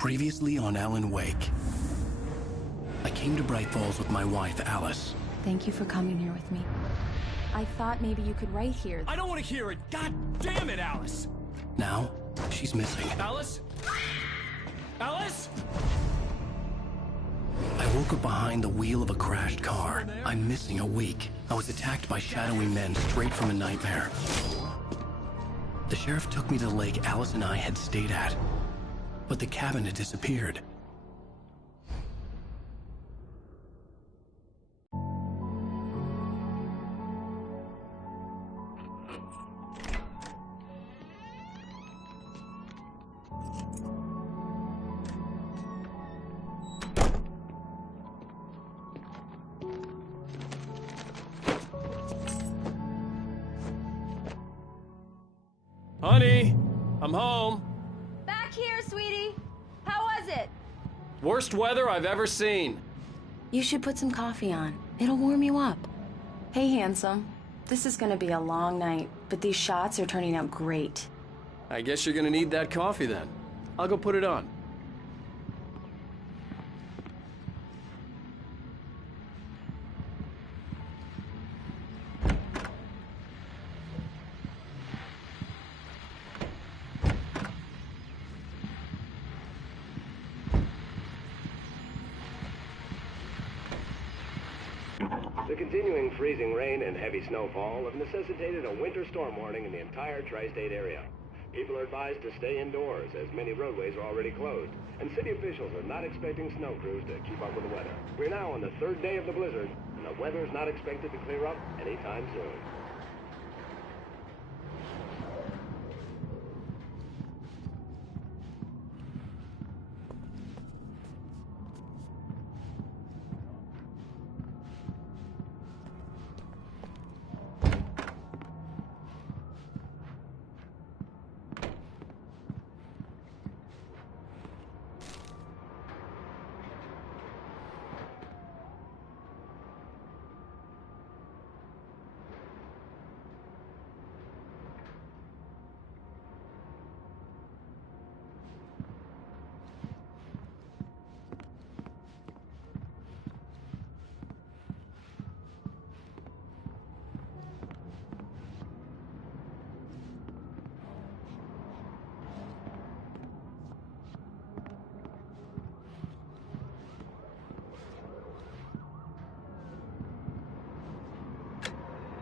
Previously on Alan Wake. I came to Bright Falls with my wife, Alice. Thank you for coming here with me. I thought maybe you could write here. I don't want to hear it! God damn it, Alice! Now, she's missing. Alice? Alice? I woke up behind the wheel of a crashed car. I'm missing a week. I was attacked by shadowy men straight from a nightmare. The sheriff took me to the lake Alice and I had stayed at. But the cabin had disappeared. Honey, I'm home. Back here, sweetie. How was it? Worst weather I've ever seen. You should put some coffee on. It'll warm you up. Hey, handsome. This is gonna be a long night, but these shots are turning out great. I guess you're gonna need that coffee then. I'll go put it on. The continuing freezing rain and heavy snowfall have necessitated a winter storm warning in the entire tri-state area. People are advised to stay indoors as many roadways are already closed, and city officials are not expecting snow crews to keep up with the weather. We're now on the third day of the blizzard, and the weather is not expected to clear up anytime soon.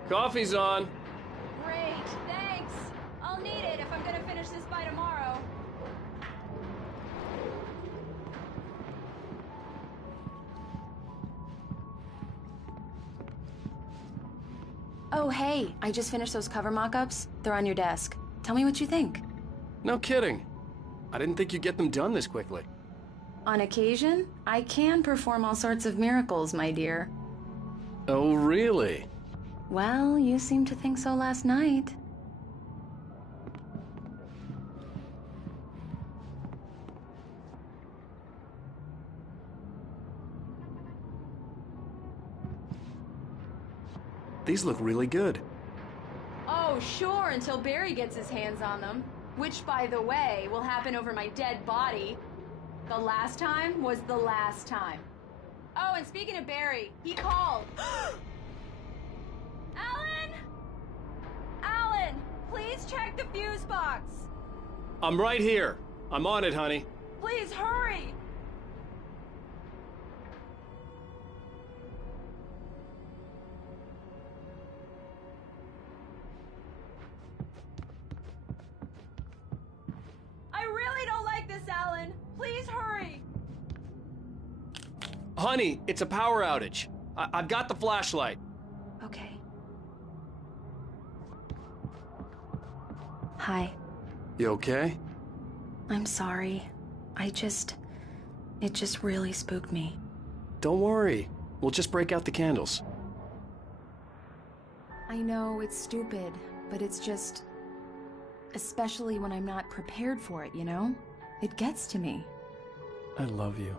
Coffee's on. Great, thanks. I'll need it if I'm gonna finish this by tomorrow. Oh, hey, I just finished those cover mock-ups. They're on your desk. Tell me what you think. No kidding. I didn't think you'd get them done this quickly. On occasion, I can perform all sorts of miracles, my dear. Oh, really? Well, you seemed to think so last night. These look really good. Oh, sure, until Barry gets his hands on them. Which, by the way, will happen over my dead body. The last time was the last time. Oh, and speaking of Barry, he called. Alan! Alan, please check the fuse box. I'm right here. I'm on it, honey. Please hurry. I really don't like this, Alan. Please hurry. Honey, it's a power outage. I've got the flashlight. Okay. Hi. You okay? I'm sorry. It just really spooked me. Don't worry. We'll just break out the candles. I know it's stupid, but it's just... especially when I'm not prepared for it, you know? It gets to me. I love you.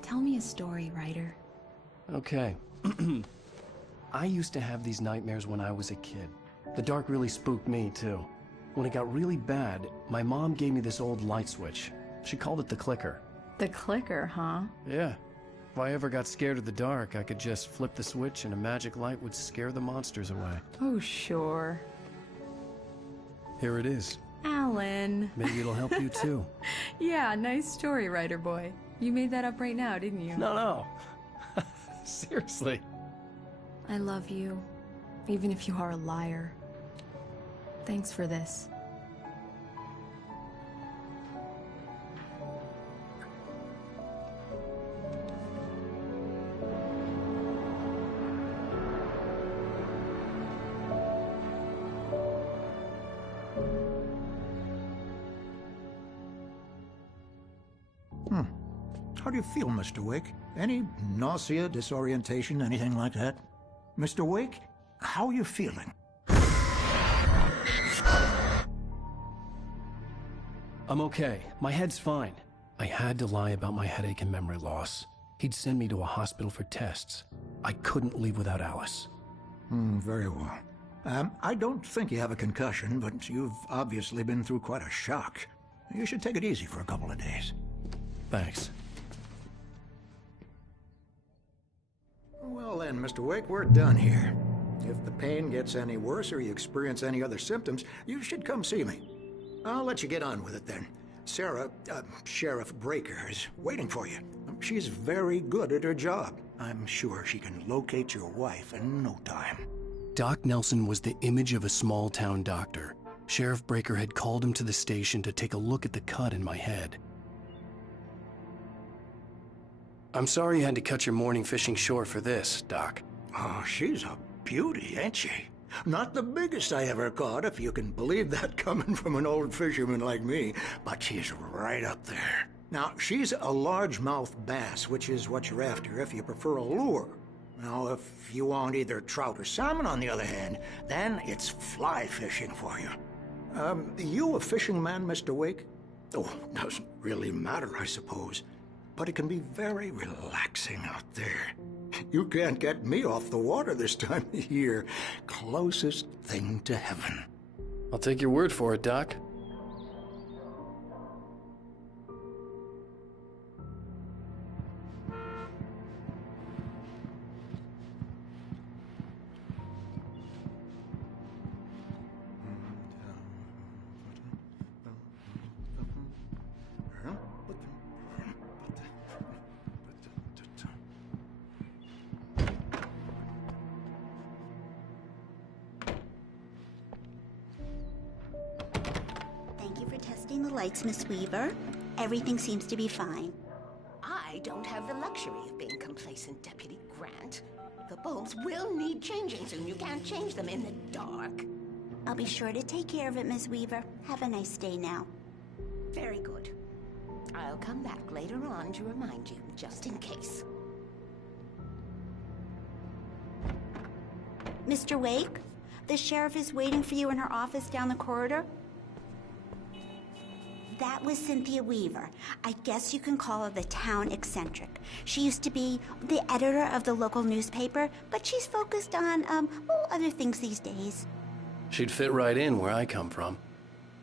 Tell me a story, writer. Okay. I used to have these nightmares when I was a kid. The dark really spooked me, too. When it got really bad, my mom gave me this old light switch. She called it the clicker. The clicker, huh? Yeah. If I ever got scared of the dark, I could just flip the switch and a magic light would scare the monsters away. Oh, sure. Here it is. Alan. Maybe it'll help you too. Yeah, nice story, writer boy. You made that up right now, didn't you? No. Seriously. I love you, even if you are a liar. Thanks for this. How do you feel, Mr. Wake? Any nausea, disorientation, anything like that? Mr. Wake, how are you feeling? I'm okay. My head's fine. I had to lie about my headache and memory loss. He'd send me to a hospital for tests. I couldn't leave without Alice. Very well. I don't think you have a concussion, but you've obviously been through quite a shock. You should take it easy for a couple of days. Thanks. Well then, Mr. Wake, we're done here. If the pain gets any worse or you experience any other symptoms, you should come see me. I'll let you get on with it then. Sarah, Sheriff Breaker, is waiting for you. She's very good at her job. I'm sure she can locate your wife in no time. Doc Nelson was the image of a small-town doctor. Sheriff Breaker had called him to the station to take a look at the cut in my head. I'm sorry you had to cut your morning fishing short for this, Doc. Oh, she's a beauty, ain't she? Not the biggest I ever caught, if you can believe that coming from an old fisherman like me, but she's right up there. Now, she's a largemouth bass, which is what you're after if you prefer a lure. Now, if you want either trout or salmon, on the other hand, then it's fly fishing for you. You a fishing man, Mr. Wake? Oh, doesn't really matter, I suppose. But it can be very relaxing out there. You can't get me off the water this time of year. Closest thing to heaven. I'll take your word for it, Doc. Thank you for testing the lights, Miss Weaver. Everything seems to be fine. I don't have the luxury of being complacent, Deputy Grant. The bulbs will need changing soon. You can't change them in the dark. I'll be sure to take care of it, Miss Weaver. Have a nice day now. Very good. I'll come back later on to remind you, just in case. Mr. Wake, the sheriff is waiting for you in her office down the corridor. That was Cynthia Weaver. I guess you can call her the town eccentric. She used to be the editor of the local newspaper, but she's focused on, other things these days. She'd fit right in where I come from.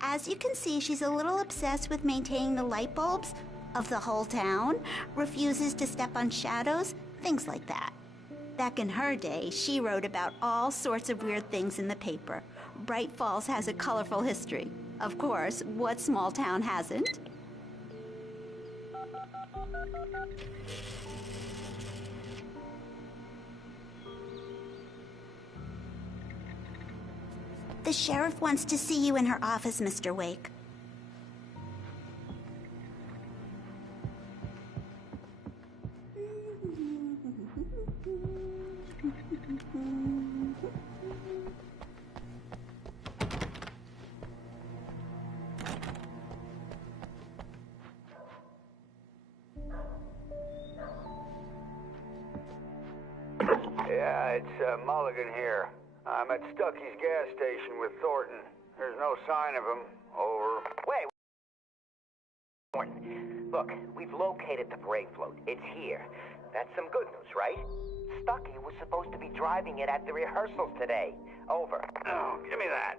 As you can see, she's a little obsessed with maintaining the light bulbs of the whole town, refuses to step on shadows, things like that. Back in her day, she wrote about all sorts of weird things in the paper. Bright Falls has a colorful history. Of course, what small town hasn't? The sheriff wants to see you in her office, Mr. Wake. Yeah, it's Mulligan here. I'm at Stucky's gas station with Thornton. There's no sign of him. Over. Wait. Look, we've located the brake float. It's here. That's some good news, right? Stucky was supposed to be driving it at the rehearsals today. Over. Oh, give me that.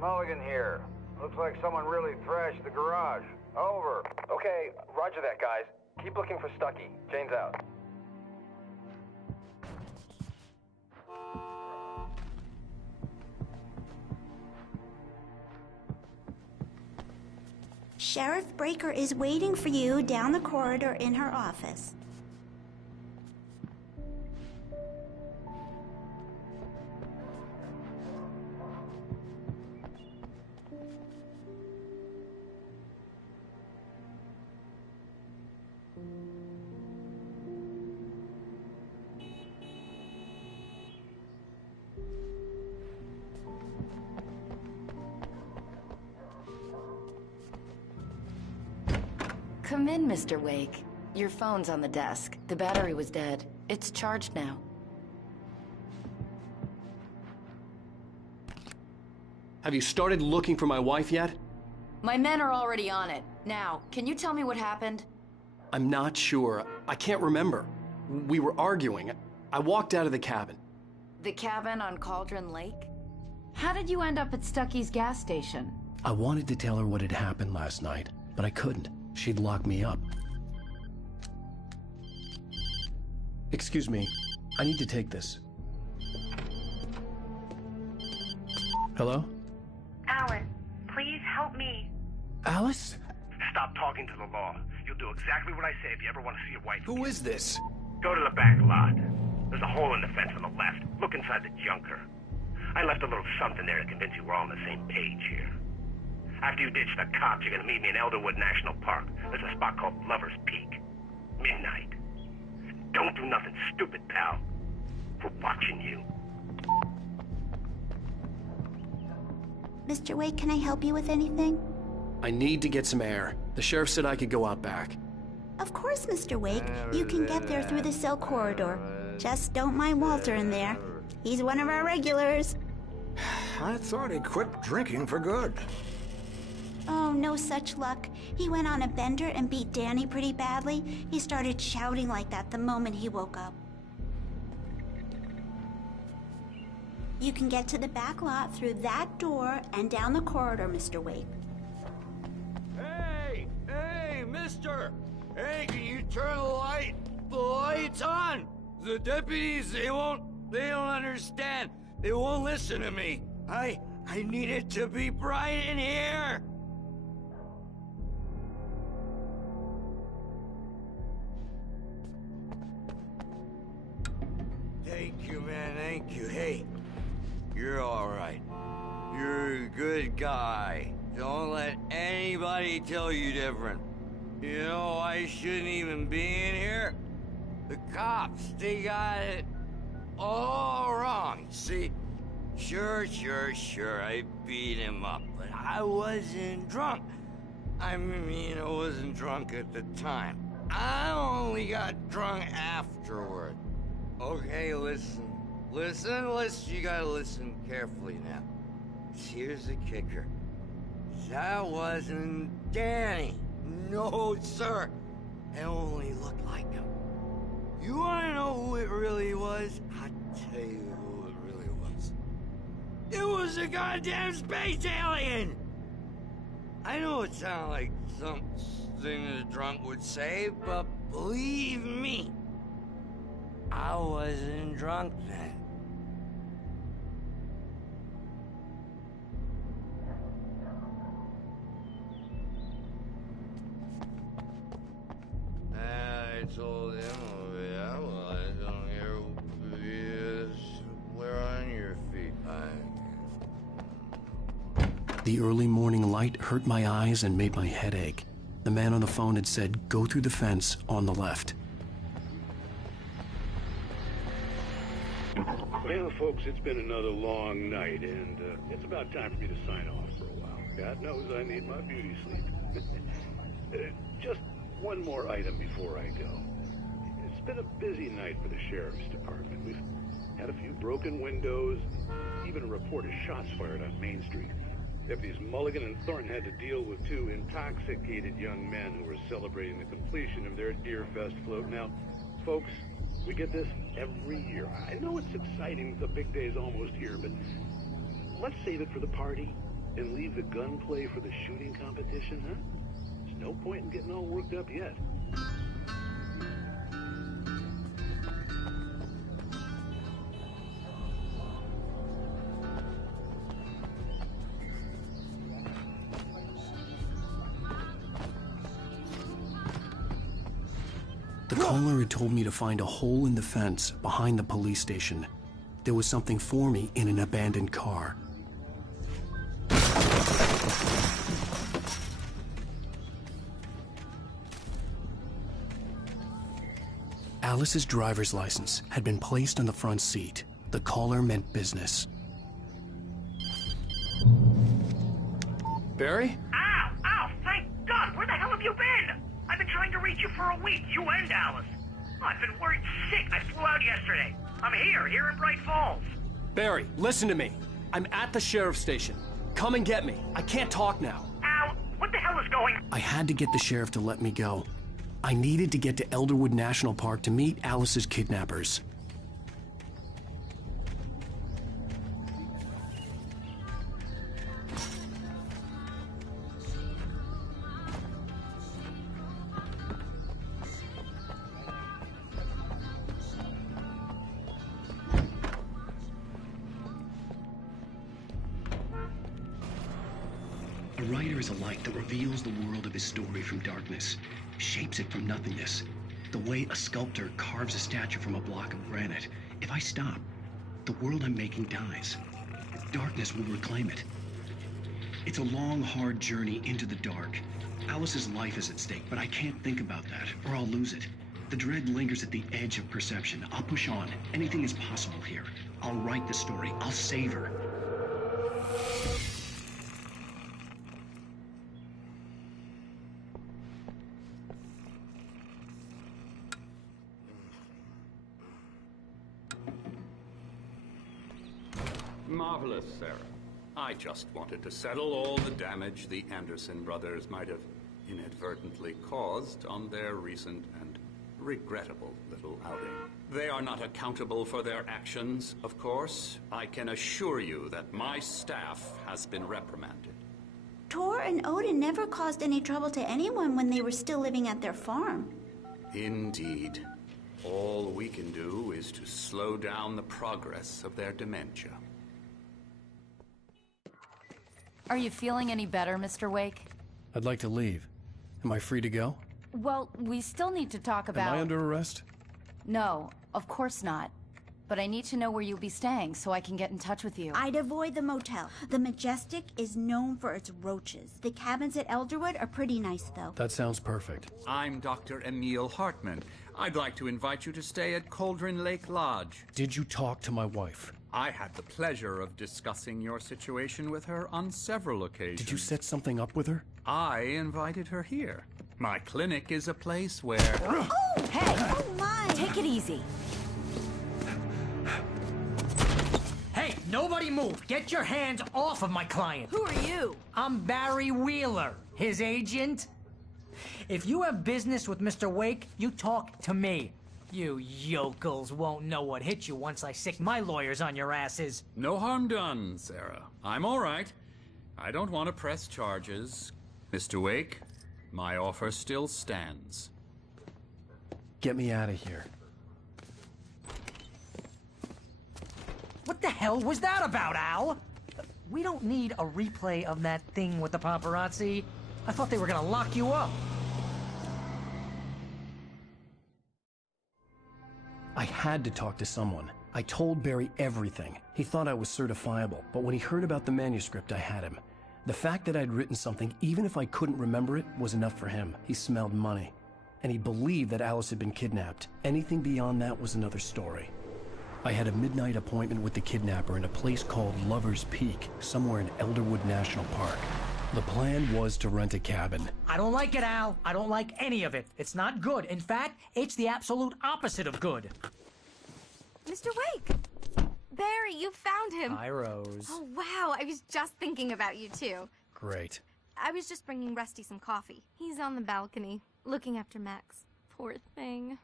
Mulligan here. Looks like someone really thrashed the garage. Over. Okay, roger that, guys. Keep looking for Stucky. Jane's out. Sheriff Breaker is waiting for you down the corridor in her office. Come in, Mr. Wake. Your phone's on the desk. The battery was dead. It's charged now. Have you started looking for my wife yet? My men are already on it. Now, can you tell me what happened? I'm not sure. I can't remember. We were arguing. I walked out of the cabin. The cabin on Cauldron Lake? How did you end up at Stucky's gas station? I wanted to tell her what had happened last night, but I couldn't. She'd lock me up. Excuse me. I need to take this. Hello? Alan, please help me. Alice? Stop talking to the law. You'll do exactly what I say if you ever want to see your wife. Who is this? Go to the back lot. There's a hole in the fence on the left. Look inside the junker. I left a little something there to convince you we're all on the same page here. After you ditch the cops, you're gonna meet me in Elderwood National Park. There's a spot called Lover's Peak. Midnight. Don't do nothing stupid, pal. We're watching you. Mr. Wake, can I help you with anything? I need to get some air. The sheriff said I could go out back. Of course, Mr. Wake. You can get there through the cell corridor. Just don't mind Walter in there. He's one of our regulars. I thought he quit drinking for good. Oh, no such luck. He went on a bender and beat Danny pretty badly. He started shouting like that the moment he woke up. You can get to the back lot through that door and down the corridor, Mr. Wake. Hey! Hey, mister! Hey, can you turn the lights on? The deputies, they don't understand. They won't listen to me. I need it to be bright in here. Thank you, man, thank you. Hey, you're all right. You're a good guy. Don't let anybody tell you different. You know, I shouldn't even be in here. The cops, they got it all wrong. See, sure, I beat him up, but I wasn't drunk. I mean, I wasn't drunk at the time. I only got drunk afterward. Okay, listen, you gotta listen carefully now. Here's the kicker. That wasn't Danny. No, sir. It only looked like him. You wanna know who it really was? I'll tell you who it really was. It was a goddamn space alien! I know it sounds like something a drunk would say, but believe me, I wasn't drunk then. I told him, yeah, well, I don't hear we're on your feet. The early morning light hurt my eyes and made my head ache. The man on the phone had said, go through the fence on the left. Well, folks, it's been another long night, and it's about time for me to sign off for a while. God knows I need my beauty sleep. Just one more item before I go. It's been a busy night for the sheriff's department. We've had a few broken windows, even a report of shots fired on Main Street. Deputies Mulligan and Thornton had to deal with two intoxicated young men who were celebrating the completion of their Deer Fest float. Now, folks, we get this every year. I know it's exciting, the big day's almost here, but let's save it for the party. And leave the gunplay for the shooting competition, huh? There's no point in getting all worked up yet. The caller had told me to find a hole in the fence behind the police station. There was something for me in an abandoned car. Alice's driver's license had been placed on the front seat. The caller meant business. Barry? Ow! Ow! Thank God! Where the hell have you been? I've been trying to reach you for a week, you and Alice. I've been worried sick. I flew out yesterday. I'm here in Bright Falls. Barry, listen to me. I'm at the sheriff's station. Come and get me. I can't talk now. Al, what the hell is going on? I had to get the sheriff to let me go. I needed to get to Elderwood National Park to meet Alice's kidnappers. A writer is a light that reveals the world of his story from darkness, shapes it from nothingness. The way a sculptor carves a statue from a block of granite. If I stop, the world I'm making dies. Darkness will reclaim it. It's a long, hard journey into the dark. Alice's life is at stake, but I can't think about that, or I'll lose it. The dread lingers at the edge of perception. I'll push on. Anything is possible here. I'll write the story. I'll save her. Marvelous, Sarah. I just wanted to settle all the damage the Anderson brothers might have inadvertently caused on their recent and regrettable little outing. They are not accountable for their actions, of course. I can assure you that my staff has been reprimanded. Tor and Odin never caused any trouble to anyone when they were still living at their farm. Indeed. All we can do is to slow down the progress of their dementia. Are you feeling any better, Mr. Wake? I'd like to leave. Am I free to go? Well, we still need to talk about... Am I under arrest? No, of course not. But I need to know where you'll be staying so I can get in touch with you. I'd avoid the motel. The Majestic is known for its roaches. The cabins at Elderwood are pretty nice, though. That sounds perfect. I'm Dr. Emil Hartman. I'd like to invite you to stay at Cauldron Lake Lodge. Did you talk to my wife? I had the pleasure of discussing your situation with her on several occasions. Did you set something up with her? I invited her here. My clinic is a place where... Oh! Hey! Oh, my! Take it easy. Hey, nobody move! Get your hands off of my client! Who are you? I'm Barry Wheeler, his agent. If you have business with Mr. Wake, you talk to me. You yokels won't know what hit you once I sick my lawyers on your asses. No harm done, Sarah. I'm all right. I don't want to press charges. Mr. Wake, my offer still stands. Get me out of here. What the hell was that about, Al? We don't need a replay of that thing with the paparazzi. I thought they were gonna lock you up. I had to talk to someone. I told Barry everything. He thought I was certifiable, but when he heard about the manuscript, I had him. The fact that I'd written something, even if I couldn't remember it, was enough for him. He smelled money. And he believed that Alice had been kidnapped. Anything beyond that was another story. I had a midnight appointment with the kidnapper in a place called Lover's Peak, somewhere in Elderwood National Park. The plan was to rent a cabin. I don't like it, Al. I don't like any of it. It's not good. In fact, it's the absolute opposite of good. Mr. Wake! Barry, you found him! Hi, Rose. Oh, wow. I was just thinking about you, too. Great. I was just bringing Rusty some coffee. He's on the balcony, looking after Max. Poor thing.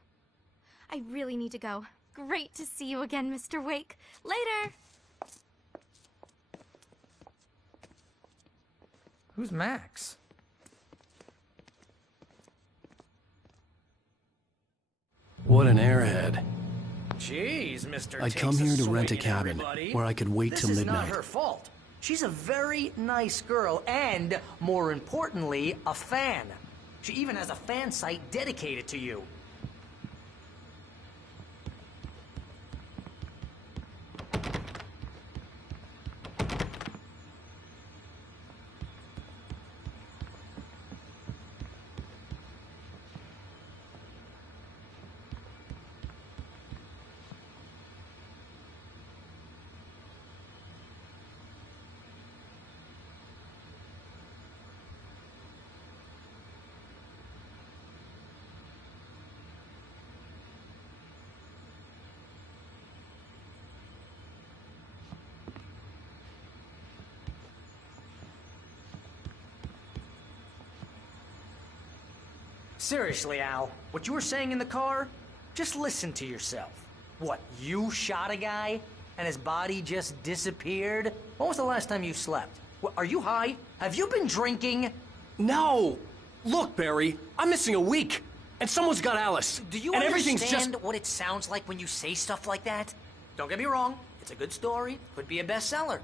I really need to go. Great to see you again, Mr. Wake. Later! Who's Max? What an airhead. Jeez, Mr. I'd come here to rent a cabin where I could wait till midnight. This is not her fault. She's a very nice girl and, more importantly, a fan. She even has a fan site dedicated to you. Seriously, Al, what you were saying in the car? Just listen to yourself. What, you shot a guy and his body just disappeared? When was the last time you slept? What, are you high? Have you been drinking? No! Look, Barry, I'm missing a week, and someone's got Alice. Do you and understand what it sounds like when you say stuff like that? Don't get me wrong, it's a good story, could be a bestseller.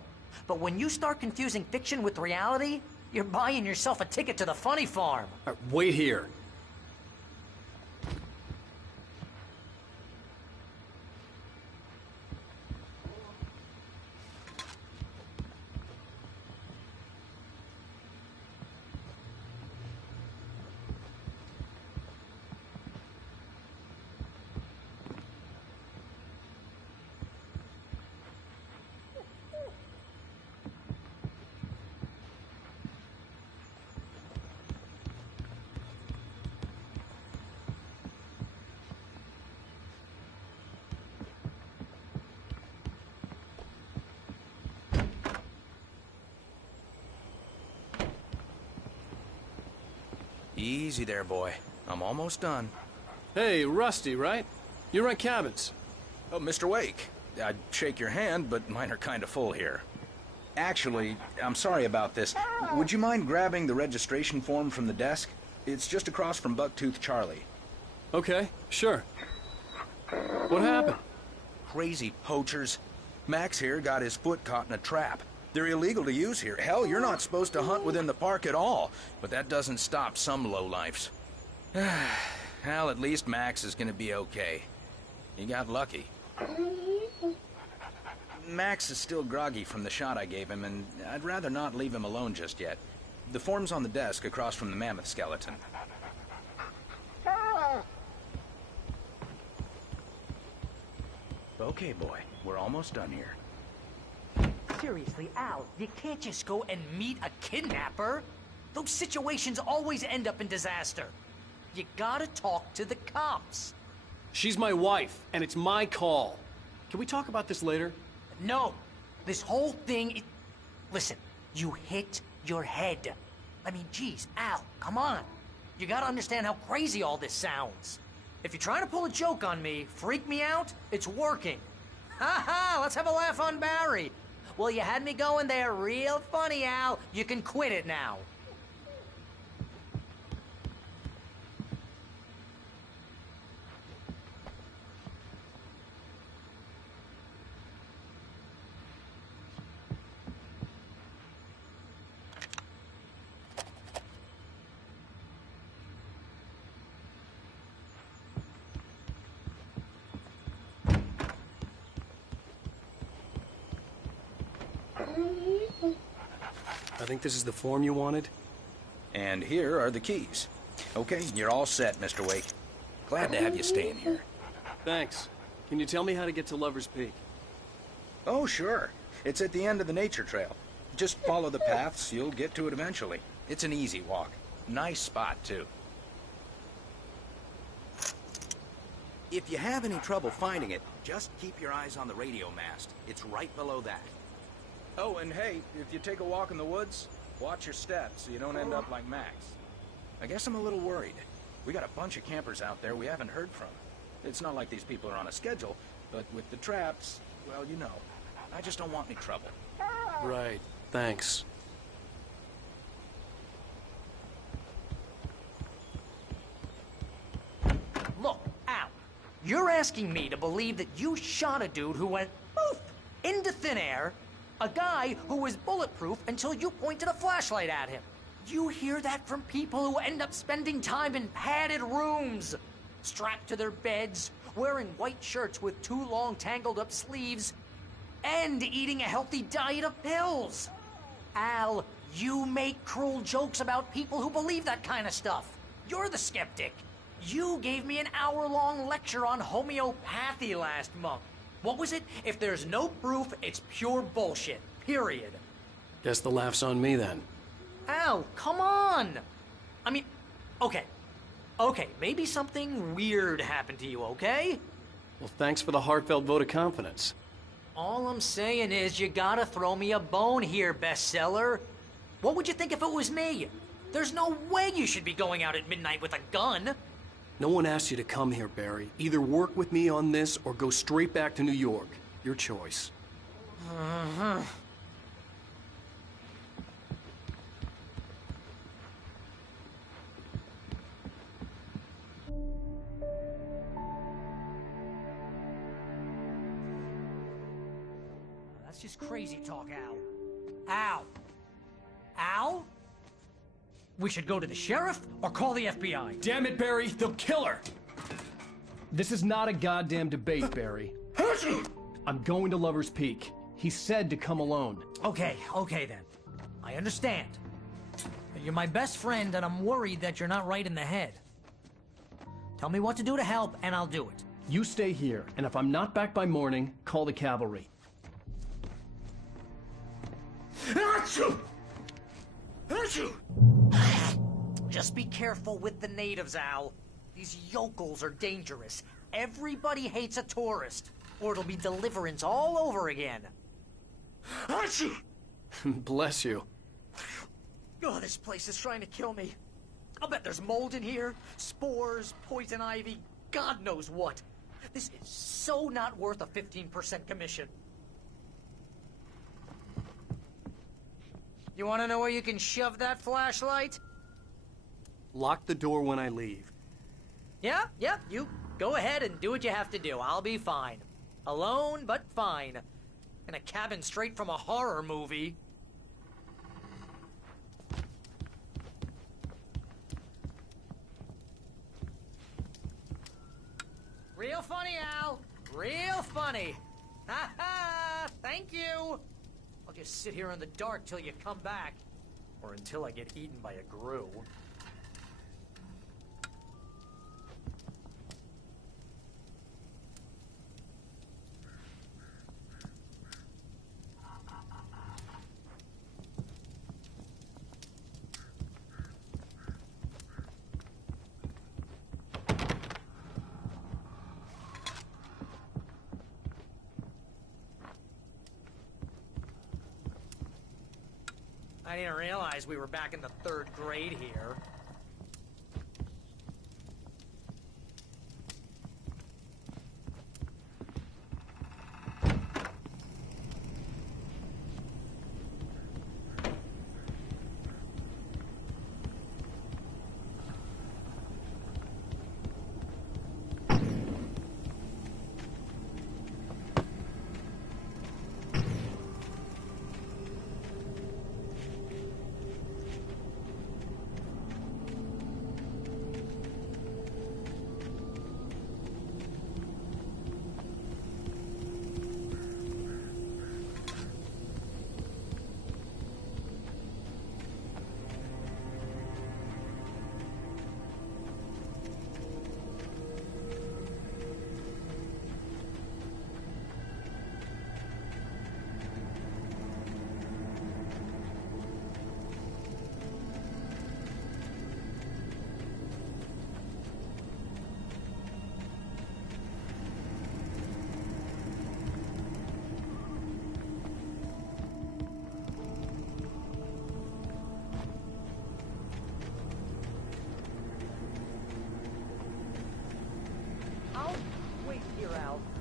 But when you start confusing fiction with reality, you're buying yourself a ticket to the funny farm. Wait here. Easy there, boy. I'm almost done. Hey, Rusty, right? You rent cabins. Oh, Mr. Wake. I'd shake your hand, but mine are kind of full here. Actually, I'm sorry about this. Would you mind grabbing the registration form from the desk? It's just across from Bucktooth Charlie. Okay, sure. What happened? Crazy poachers. Max here got his foot caught in a trap. They're illegal to use here. Hell, you're not supposed to hunt within the park at all. But that doesn't stop some lowlifes. Hell, at least Max is gonna be okay. He got lucky. Max is still groggy from the shot I gave him, and I'd rather not leave him alone just yet. The form's on the desk across from the mammoth skeleton. Okay, boy. We're almost done here. Seriously, Al, you can't just go and meet a kidnapper. Those situations always end up in disaster. You gotta talk to the cops. She's my wife, and it's my call. Can we talk about this later? No. This whole thing... Listen, you hit your head. I mean, geez, Al, come on. You gotta understand how crazy all this sounds. If you're trying to pull a joke on me, freak me out, it's working. Ha ha, let's have a laugh on Barry. Well, you had me going there real funny, Al. You can quit it now. I think this is the form you wanted. And here are the keys. Okay, you're all set, Mr. Wake. Glad to have you staying here. Thanks. Can you tell me how to get to Lover's Peak? Oh, sure. It's at the end of the nature trail. Just follow the paths, you'll get to it eventually. It's an easy walk. Nice spot, too. If you have any trouble finding it, just keep your eyes on the radio mast. It's right below that. Oh, and hey, if you take a walk in the woods, watch your steps so you don't end up like Max. I guess I'm a little worried. We got a bunch of campers out there we haven't heard from. It's not like these people are on a schedule, but with the traps, well, you know. I just don't want any trouble. Right. Thanks. You're asking me to believe that you shot a dude who went poof into thin air, a guy who was bulletproof until you pointed a flashlight at him. You hear that from people who end up spending time in padded rooms, strapped to their beds, wearing white shirts with too long tangled up sleeves, and eating a healthy diet of pills. Al, you make cruel jokes about people who believe that kind of stuff. You're the skeptic. You gave me an hour-long lecture on homeopathy last month. What was it? If there's no proof, it's pure bullshit. Period. Guess the laugh's on me then. Al, come on! I mean, okay. Okay, maybe something weird happened to you, okay? Well, thanks for the heartfelt vote of confidence. All I'm saying is you gotta throw me a bone here, bestseller. What would you think if it was me? There's no way you should be going out at midnight with a gun. No one asked you to come here, Barry. Either work with me on this or go straight back to New York. Your choice. Uh-huh. That's just crazy talk, Al. Al! Al? We should go to the sheriff or call the FBI. Damn it, Barry, they'll kill her! This is not a goddamn debate, Barry. I'm going to Lover's Peak. He said to come alone. Okay then. I understand. You're my best friend, and I'm worried that you're not right in the head. Tell me what to do to help, and I'll do it. You stay here, and if I'm not back by morning, call the cavalry. Achoo! Achoo! Just be careful with the natives, Al. These yokels are dangerous. Everybody hates a tourist, or it'll be Deliverance all over again. Achoo! Bless you. Oh, this place is trying to kill me. I'll bet there's mold in here, spores, poison ivy, God knows what. This is so not worth a 15% commission. You want to know where you can shove that flashlight? Lock the door when I leave. Yeah, you go ahead and do what you have to do. I'll be fine. Alone, but fine. In a cabin straight from a horror movie. Real funny, Al. Real funny. Ha ha! Thank you! I'll just sit here in the dark till you come back. Or until I get eaten by a grue. I didn't realize we were back in the 3rd grade here.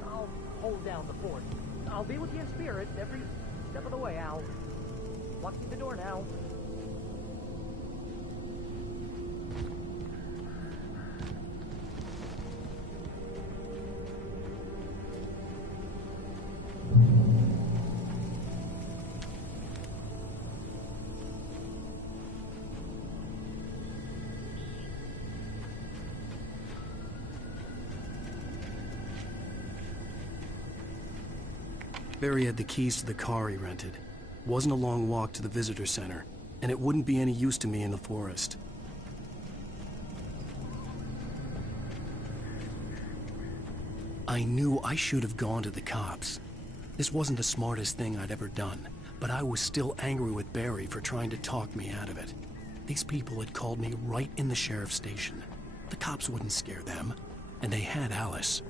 I'll hold down the fort. I'll be with you in spirit every step of the way, Al. Locking the door now. Barry had the keys to the car he rented. Wasn't a long walk to the visitor center, and it wouldn't be any use to me in the forest. I knew I should have gone to the cops. This wasn't the smartest thing I'd ever done, but I was still angry with Barry for trying to talk me out of it. These people had called me right in the sheriff's station. The cops wouldn't scare them, and they had Alice.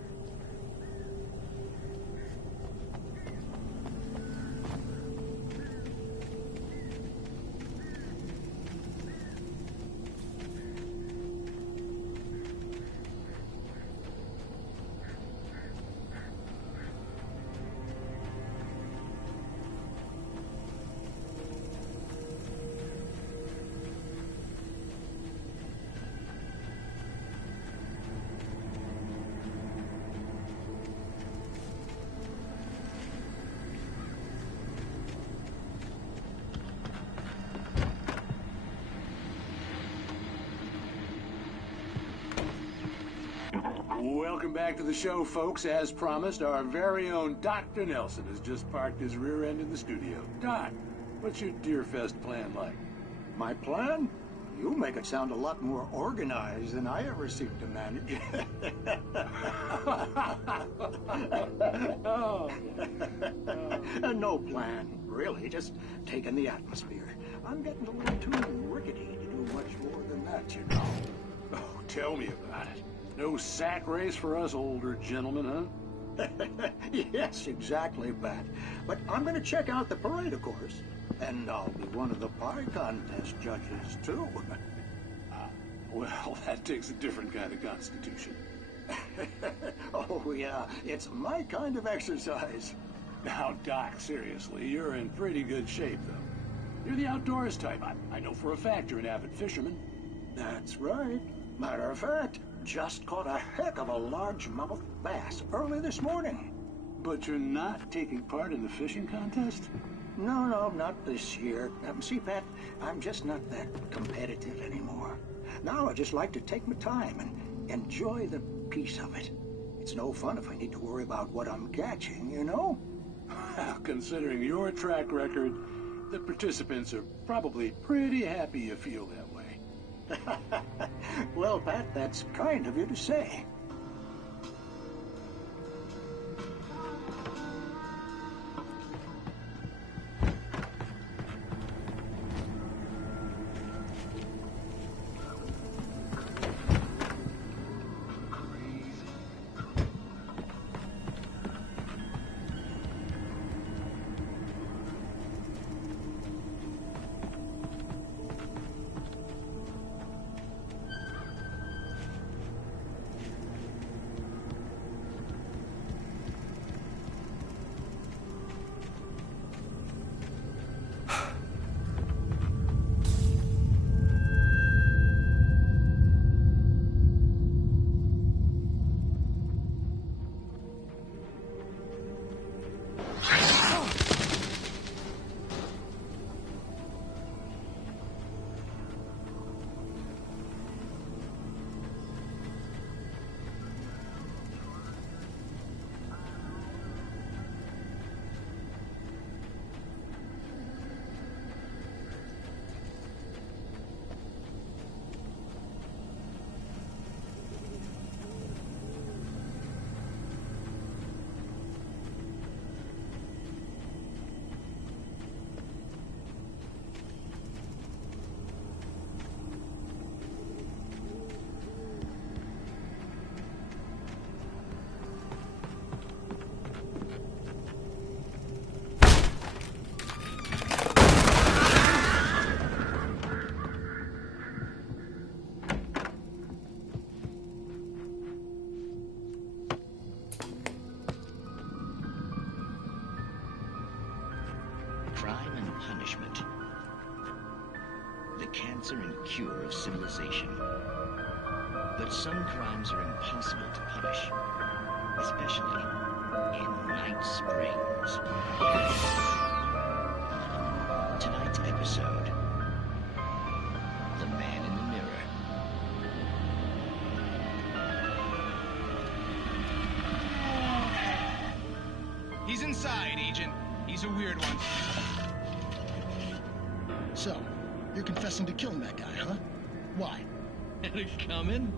Welcome back to the show, folks. As promised, our very own Dr. Nelson has just parked his rear end in the studio. Doc, what's your Deerfest plan like? My plan? You make it sound a lot more organized than I ever seem to manage. No plan, really. Just taking the atmosphere. I'm getting a little too rickety to do much more than that, you know. Oh, tell me about it. No sack race for us older gentlemen, huh? Yes, exactly, Pat. But I'm going to check out the parade, of course. And I'll be one of the pie contest judges, too. Well, that takes a different kind of constitution. Oh, yeah. It's my kind of exercise. Now, Doc, seriously, you're in pretty good shape, though. You're the outdoors type. I know for a fact you're an avid fisherman. That's right. Matter of fact, just caught a heck of a largemouth bass early this morning. But you're not taking part in the fishing contest? No, not this year. See, Pat, I'm just not that competitive anymore. Now I just like to take my time and enjoy the peace of it. It's no fun if I need to worry about what I'm catching, you know? Considering your track record, the participants are probably pretty happy you feel that way. Well, Pat, that's kind of you to say. Crime and punishment. The cancer and cure of civilization. But some crimes are impossible to punish, especially in Night Springs. Tonight's episode, The Man in the Mirror. He's in inside, Agent. He's a weird one. So, you're confessing to killing that guy, huh? Why? Had it coming?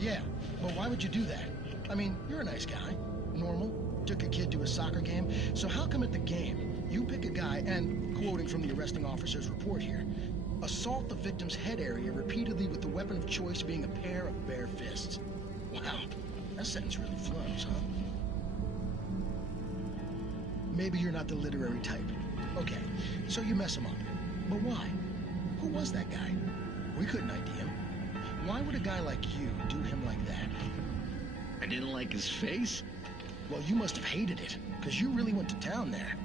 Yeah, but why would you do that? I mean, you're a nice guy. Normal. Took a kid to a soccer game. So how come at the game, you pick a guy and, quoting from the arresting officer's report here, assault the victim's head area repeatedly with the weapon of choice being a pair of bare fists? Wow, that sentence really flows, huh? Maybe you're not the literary type. Okay, so you mess him up. But why? Who was that guy? We couldn't ID him. Why would a guy like you do him like that? I didn't like his face? Well, you must have hated it, because you really went to town there.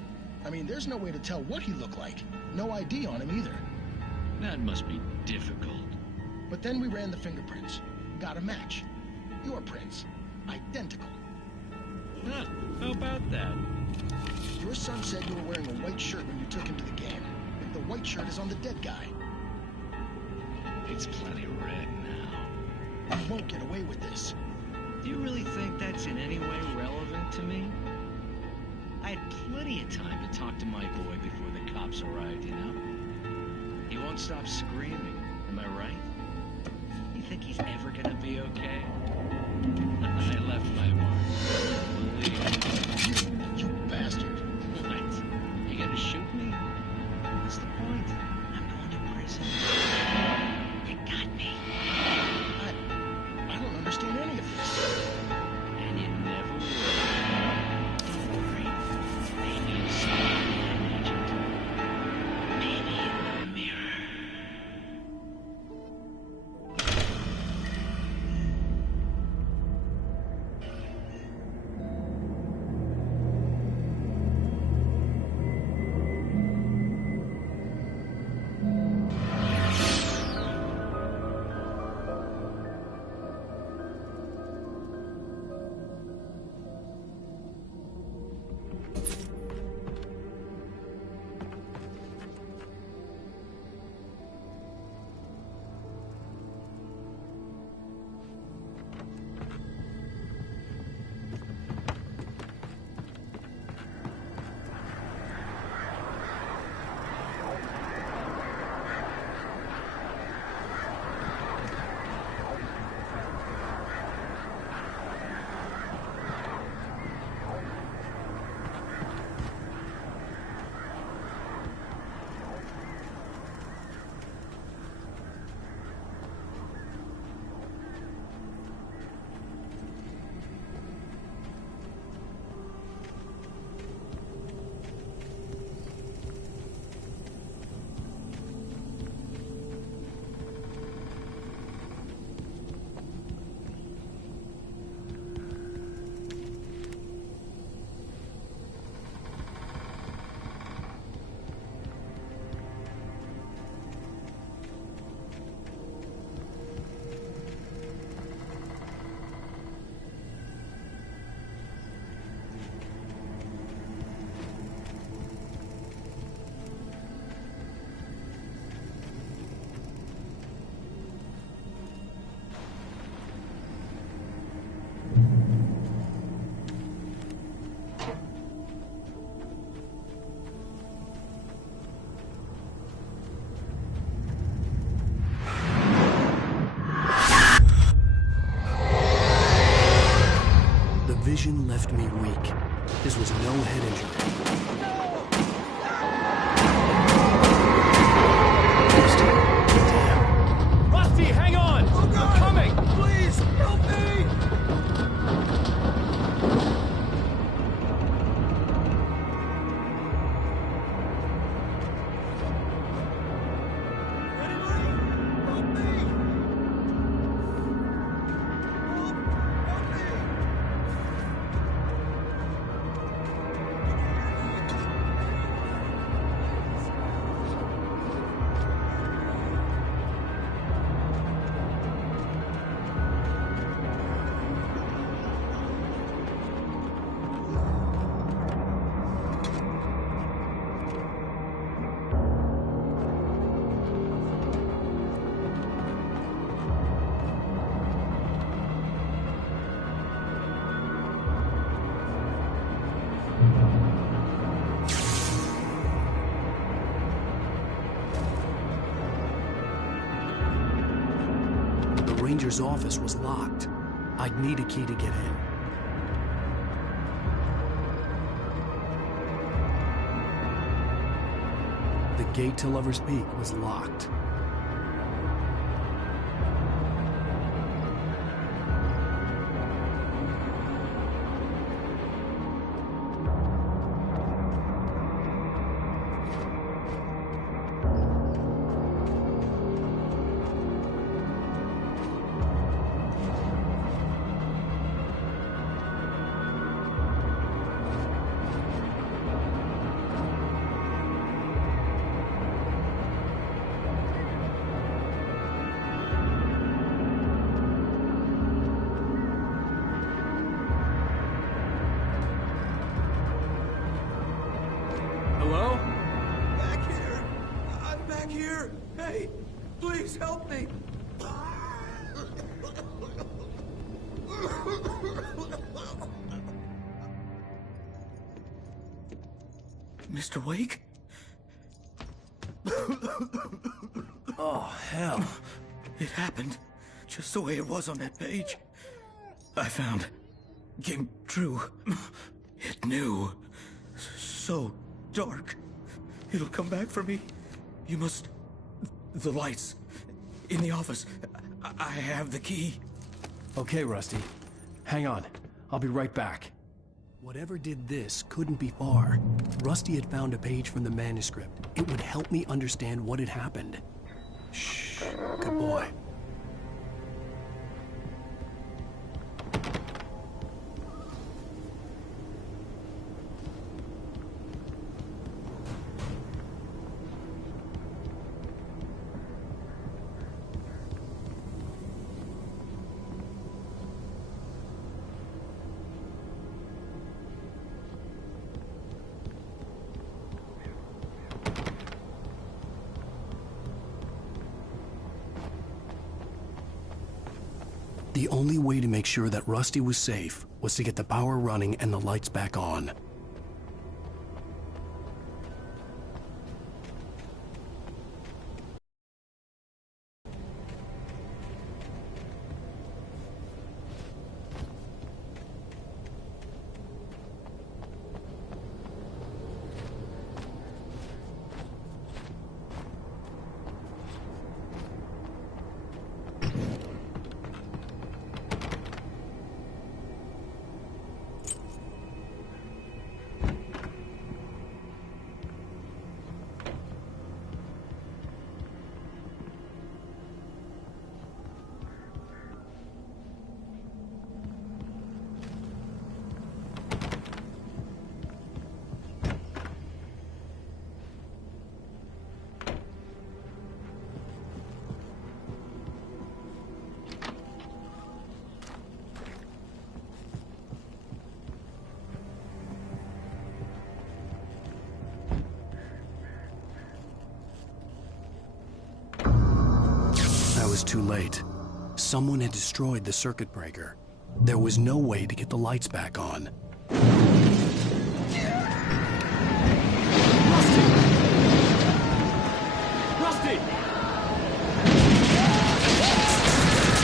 I mean, there's no way to tell what he looked like. No ID on him either. That must be difficult. But then we ran the fingerprints. Got a match. Your prints. Identical. Huh, how about that? Your son said you were wearing a white shirt when you took him to the game. The white shirt is on the dead guy. It's plenty red now. You won't get away with this. Do you really think that's in any way relevant to me? I had plenty of time to talk to my boy before the cops arrived, you know? He won't stop screaming, am I right? You think he's ever gonna be okay? I left my mark. Believe me. You bastard. What? You gonna shoot me? What's the point? I'm going to prison. You got me. I don't understand any of this. And you never will. Don't worry. Maybe you'll see an agent. Maybe in the mirror. vision left me weak. This was no head injury. Damn. Rusty, hang on! Oh, God. We're coming! Please, help me! ranger's office was locked. I'd need a key to get in. The gate to Lover's Peak was locked. Hello? Back here! I'm back here! Hey, please help me! Mr. Wake? Oh, hell. It happened just the way it was on that page. I found. Came true. It knew. So dark. It'll come back for me. You must... The lights. In the office. I have the key. Okay, Rusty. Hang on. I'll be right back. Whatever did this couldn't be far. Rusty had found a page from the manuscript. It would help me understand what had happened. Shh. Good boy. The only way to make sure that Rusty was safe was to get the power running and the lights back on. Was too late. Someone had destroyed the circuit breaker. There was no way to get the lights back on. Rusty!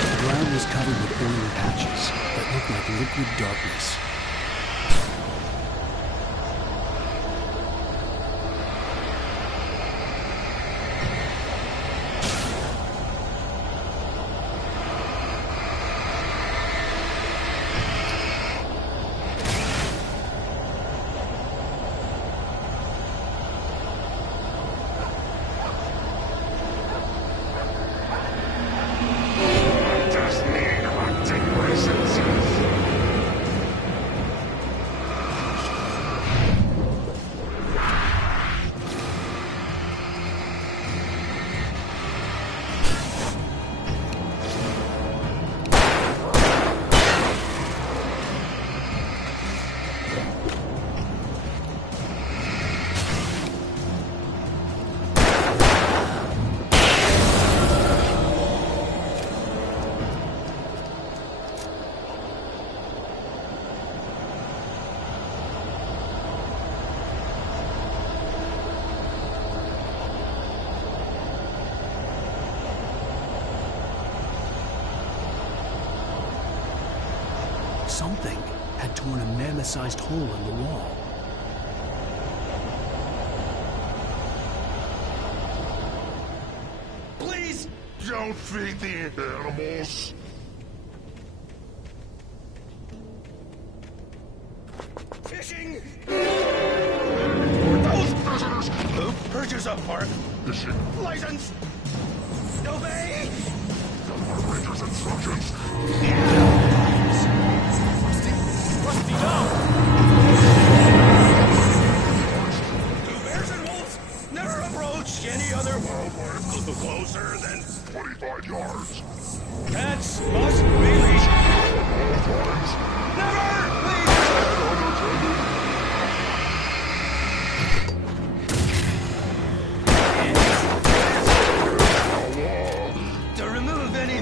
The ground was covered with oily patches that looked like liquid darkness. Something had torn a mammoth-sized hole in the wall. Please! Don't feed the animals! Fishing! Those visitors! Purchase a park! Fishing! License! Obey! Rangers instructions! Rusty, no! Do bears and wolves never approach any other wildlife closer than 25 yards. Cats must be leashed. Never leave! To remove any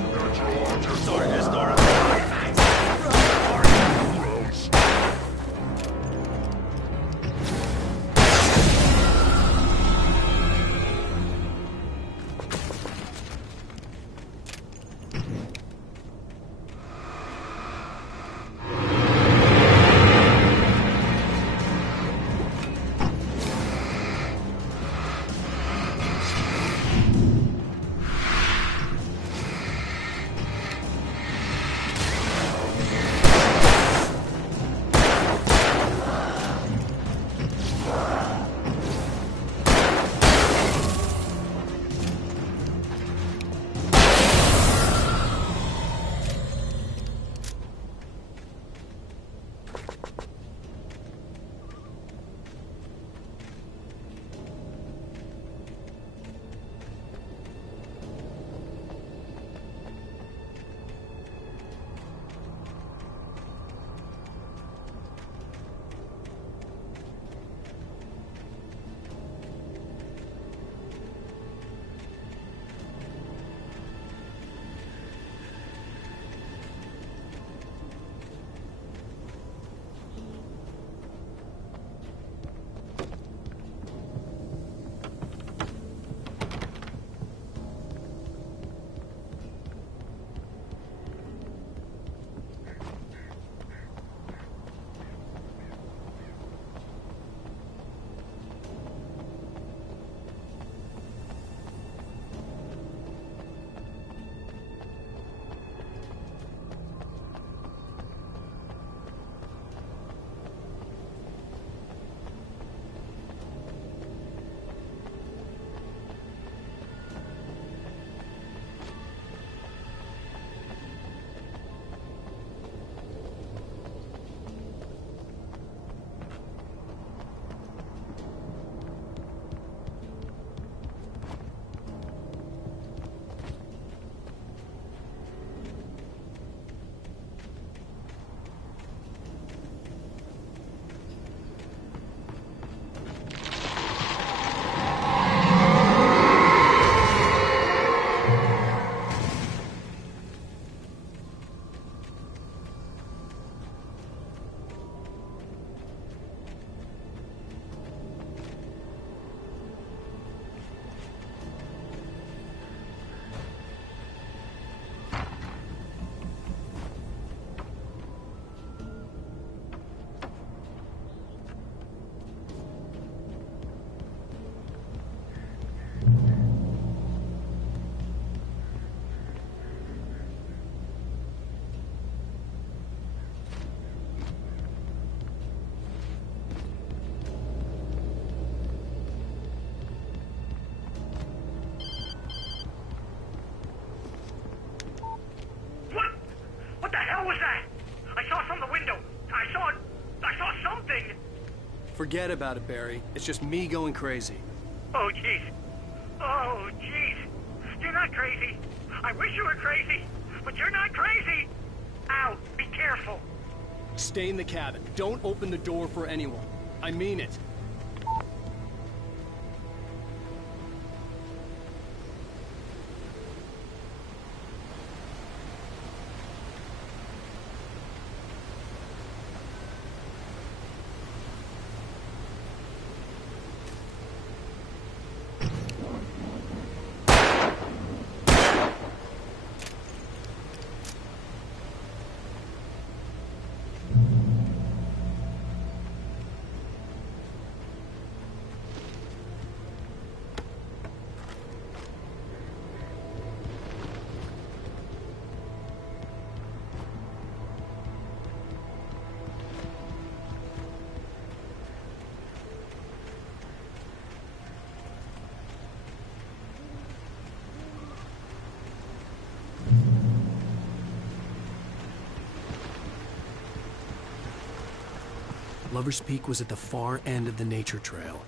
Forget about it, Barry. It's just me going crazy. Oh, jeez. Oh, jeez. You're not crazy. I wish you were crazy, but you're not crazy. Ow, be careful. Stay in the cabin. Don't open the door for anyone. I mean it. Lover's Peak was at the far end of the nature trail.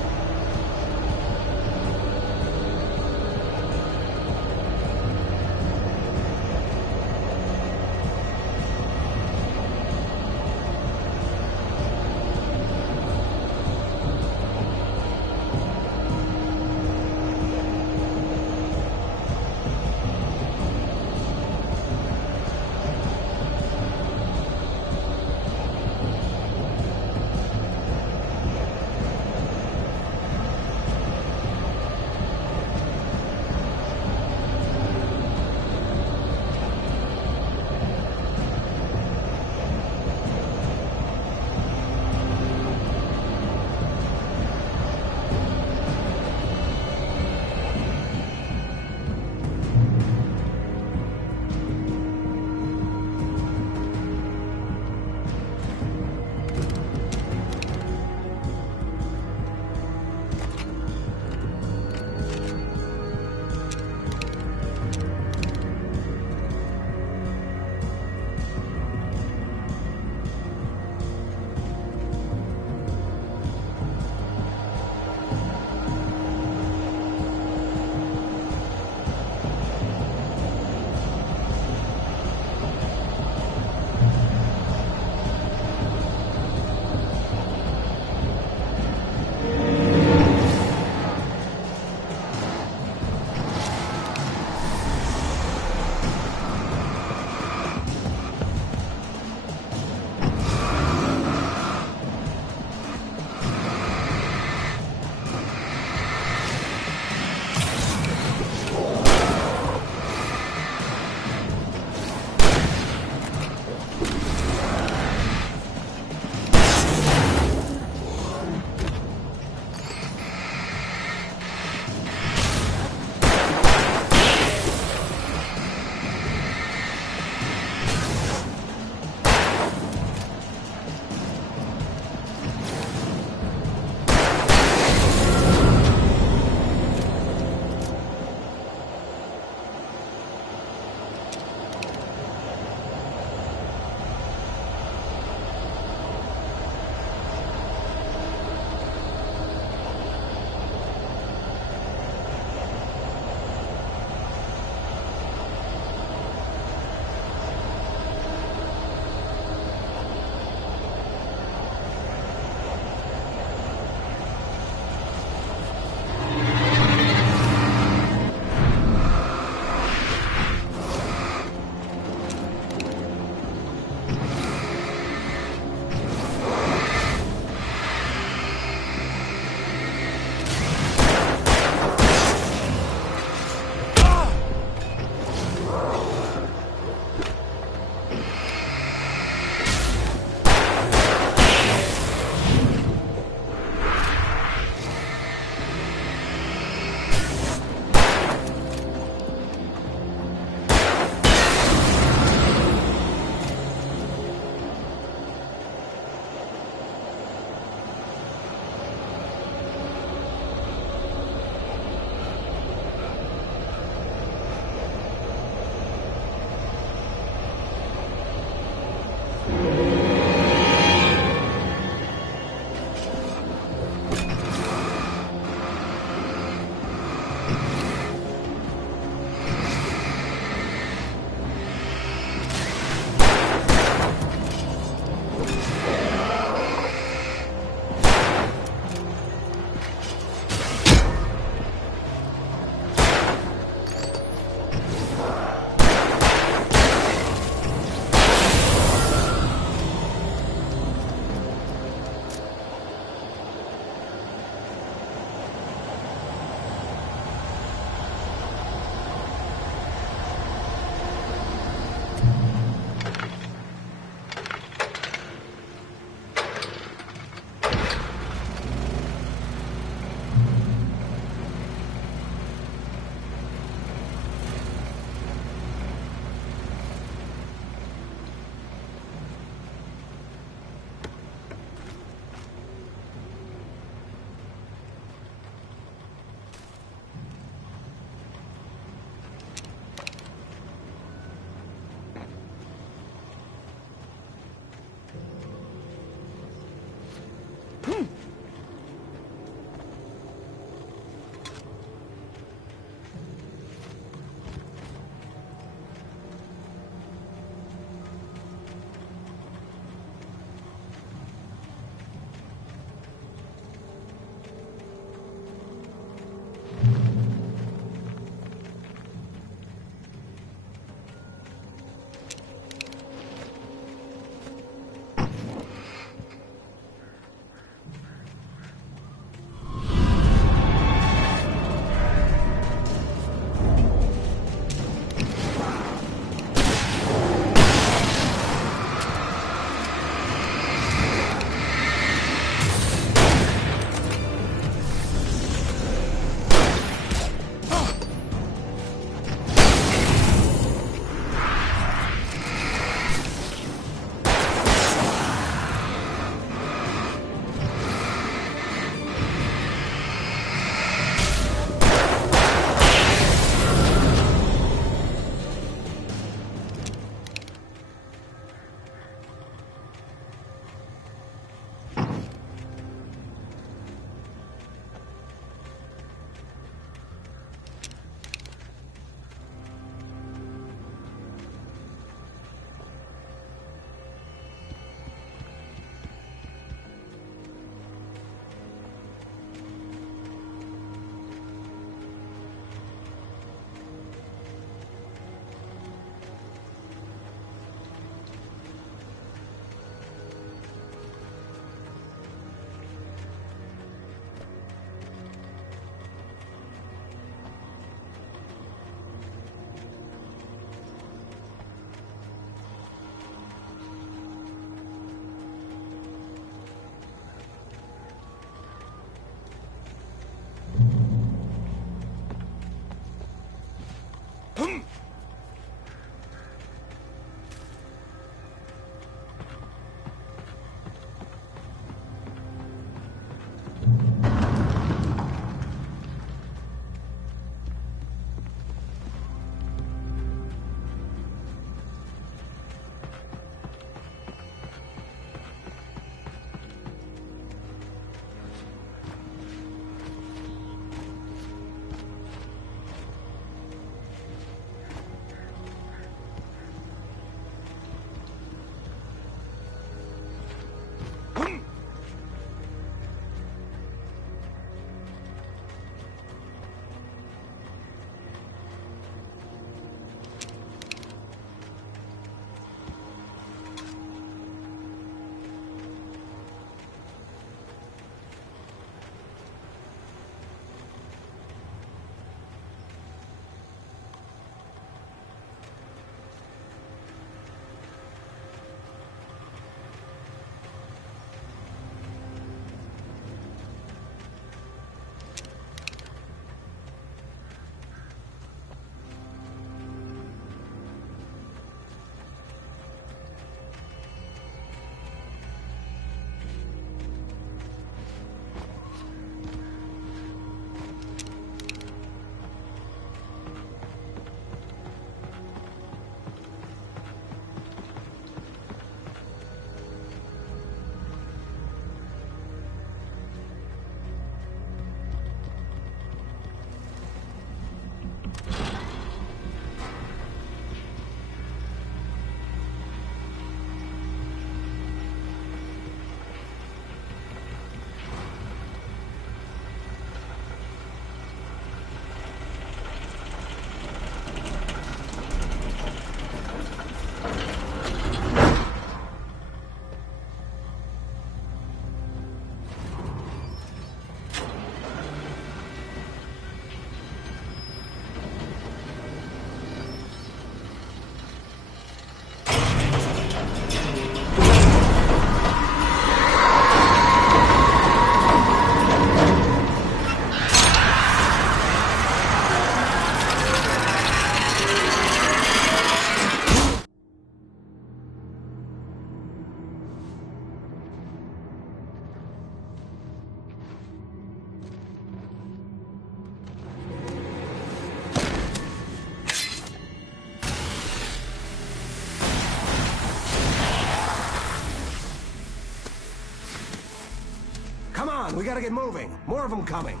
on, we gotta get moving. More of them coming.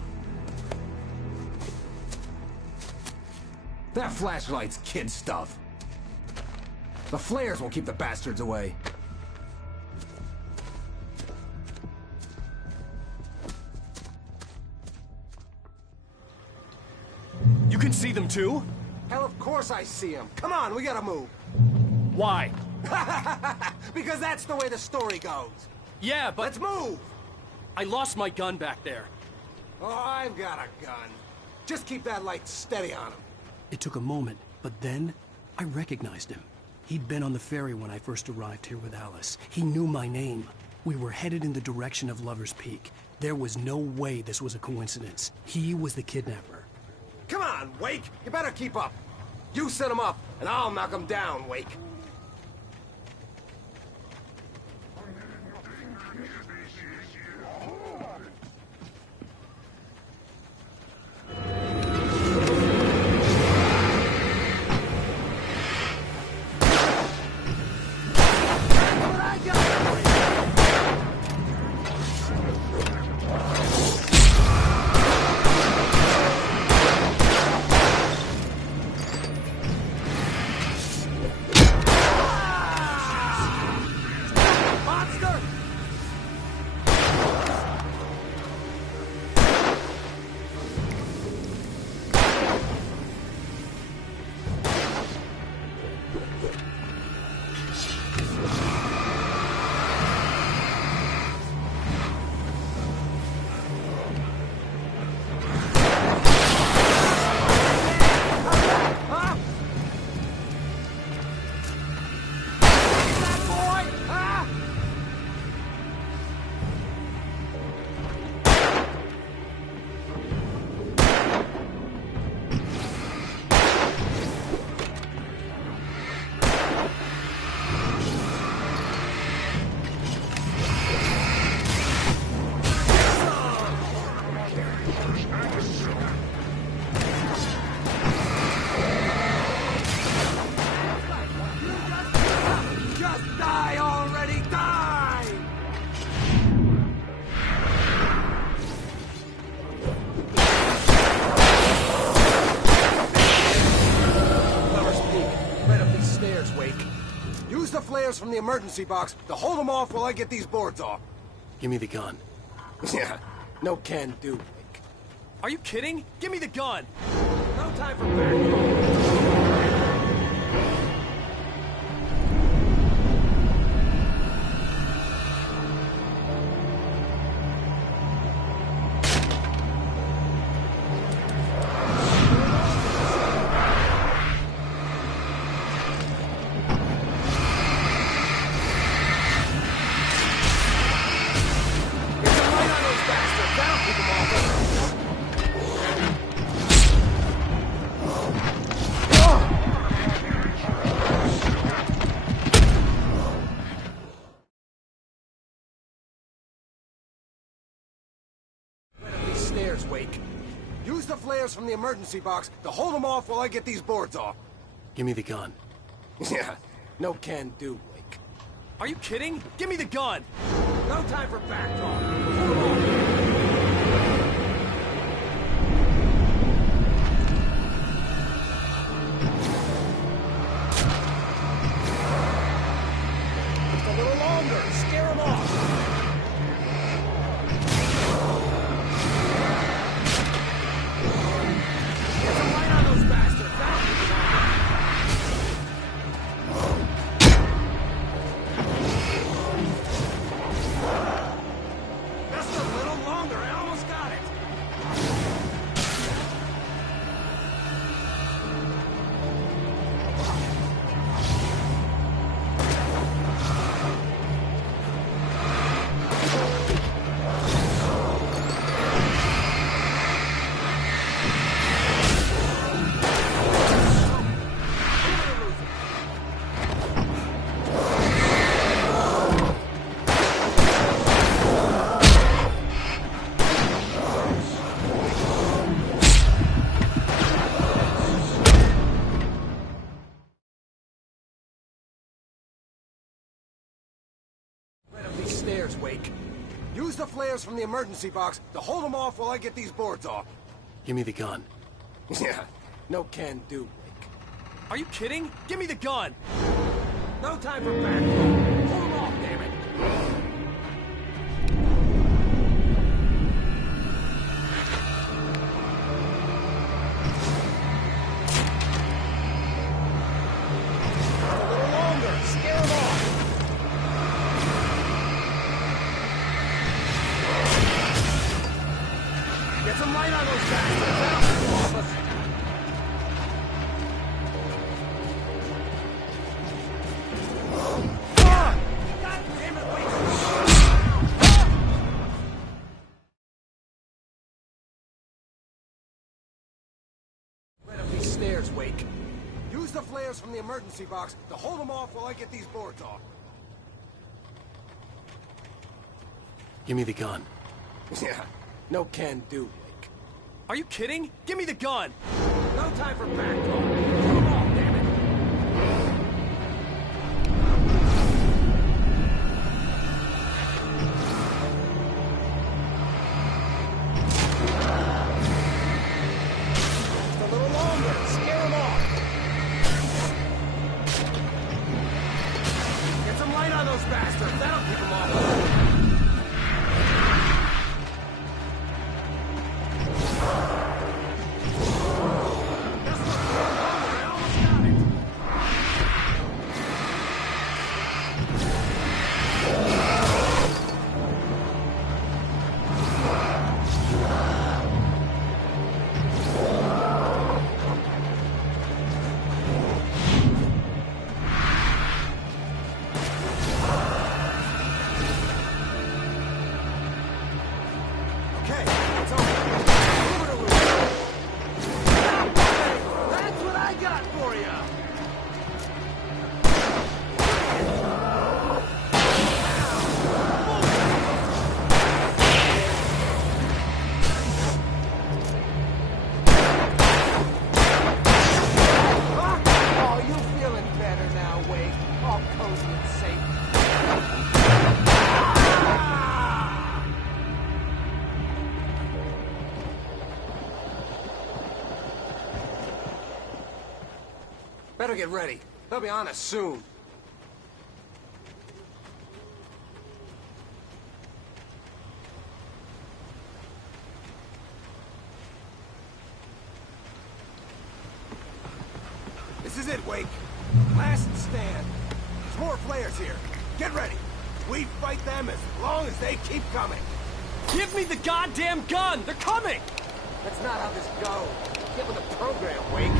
That flashlight's kid stuff. The flares will keep the bastards away. You can see them too? Hell, of course I see them. Come on, we gotta move. Why? Because that's the way the story goes. Yeah, but... Let's move! I lost my gun back there. Oh, I've got a gun. Just keep that light steady on him. It took a moment, but then I recognized him. He'd been on the ferry when I first arrived here with Alice. He knew my name. We were headed in the direction of Lover's Peak. There was no way this was a coincidence. He was the kidnapper. Come on, Wake! You better keep up. You set him up, and I'll knock him down, Wake. From the emergency box to hold them off while I get these boards off. Give me the gun. Yeah, no can do, Wake. Are you kidding? Give me the gun! No time for back. Wake. Use the flares from the emergency box to hold them off while I get these boards off. Give me the gun. Yeah, no can do, Wake. Are you kidding? Give me the gun! No time for back talk. Hold them off. Just a little longer. Scare them off. Wake. Use the flares from the emergency box to hold them off while I get these boards off. Give me the gun. Yeah, no can do, Wake. Are you kidding? Give me the gun! No time for back. Hold them off, damn it! A little longer! Scare them off! Get some light on those bastards! That'll keep them off us! God damn it, wait! Right up these stairs, Wake. Use the flares from the emergency box to hold them off while I get these boards off. Give me the gun. Yeah, no can do, Wake. Are you kidding? Give me the gun! No time for back talk. Hold them off, damn it! Just a little longer. Scare them off. Get some light on those bastards. That'll keep them off. Better get ready. They'll be on us soon. This is it, Wake. Last stand. There's more flares here. Get ready. We fight them as long as they keep coming. Give me the goddamn gun! They're coming! That's not how this goes. Get with the program, Wake.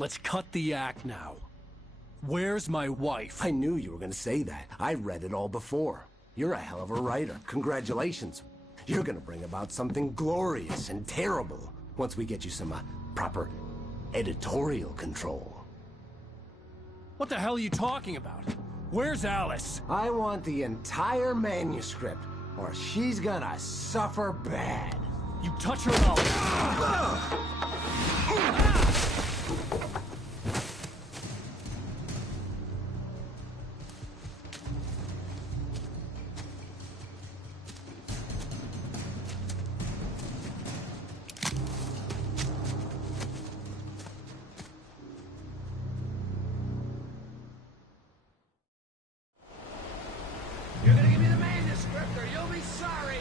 Let's cut the act now. Where's my wife? I knew you were gonna say that. I read it all before. You're a hell of a writer. Congratulations. You're gonna bring about something glorious and terrible once we get you some proper editorial control. What the hell are you talking about? Where's Alice? I want the entire manuscript, or she's gonna suffer bad. You touch her and I'll... You're gonna give me the manuscript or you'll be sorry!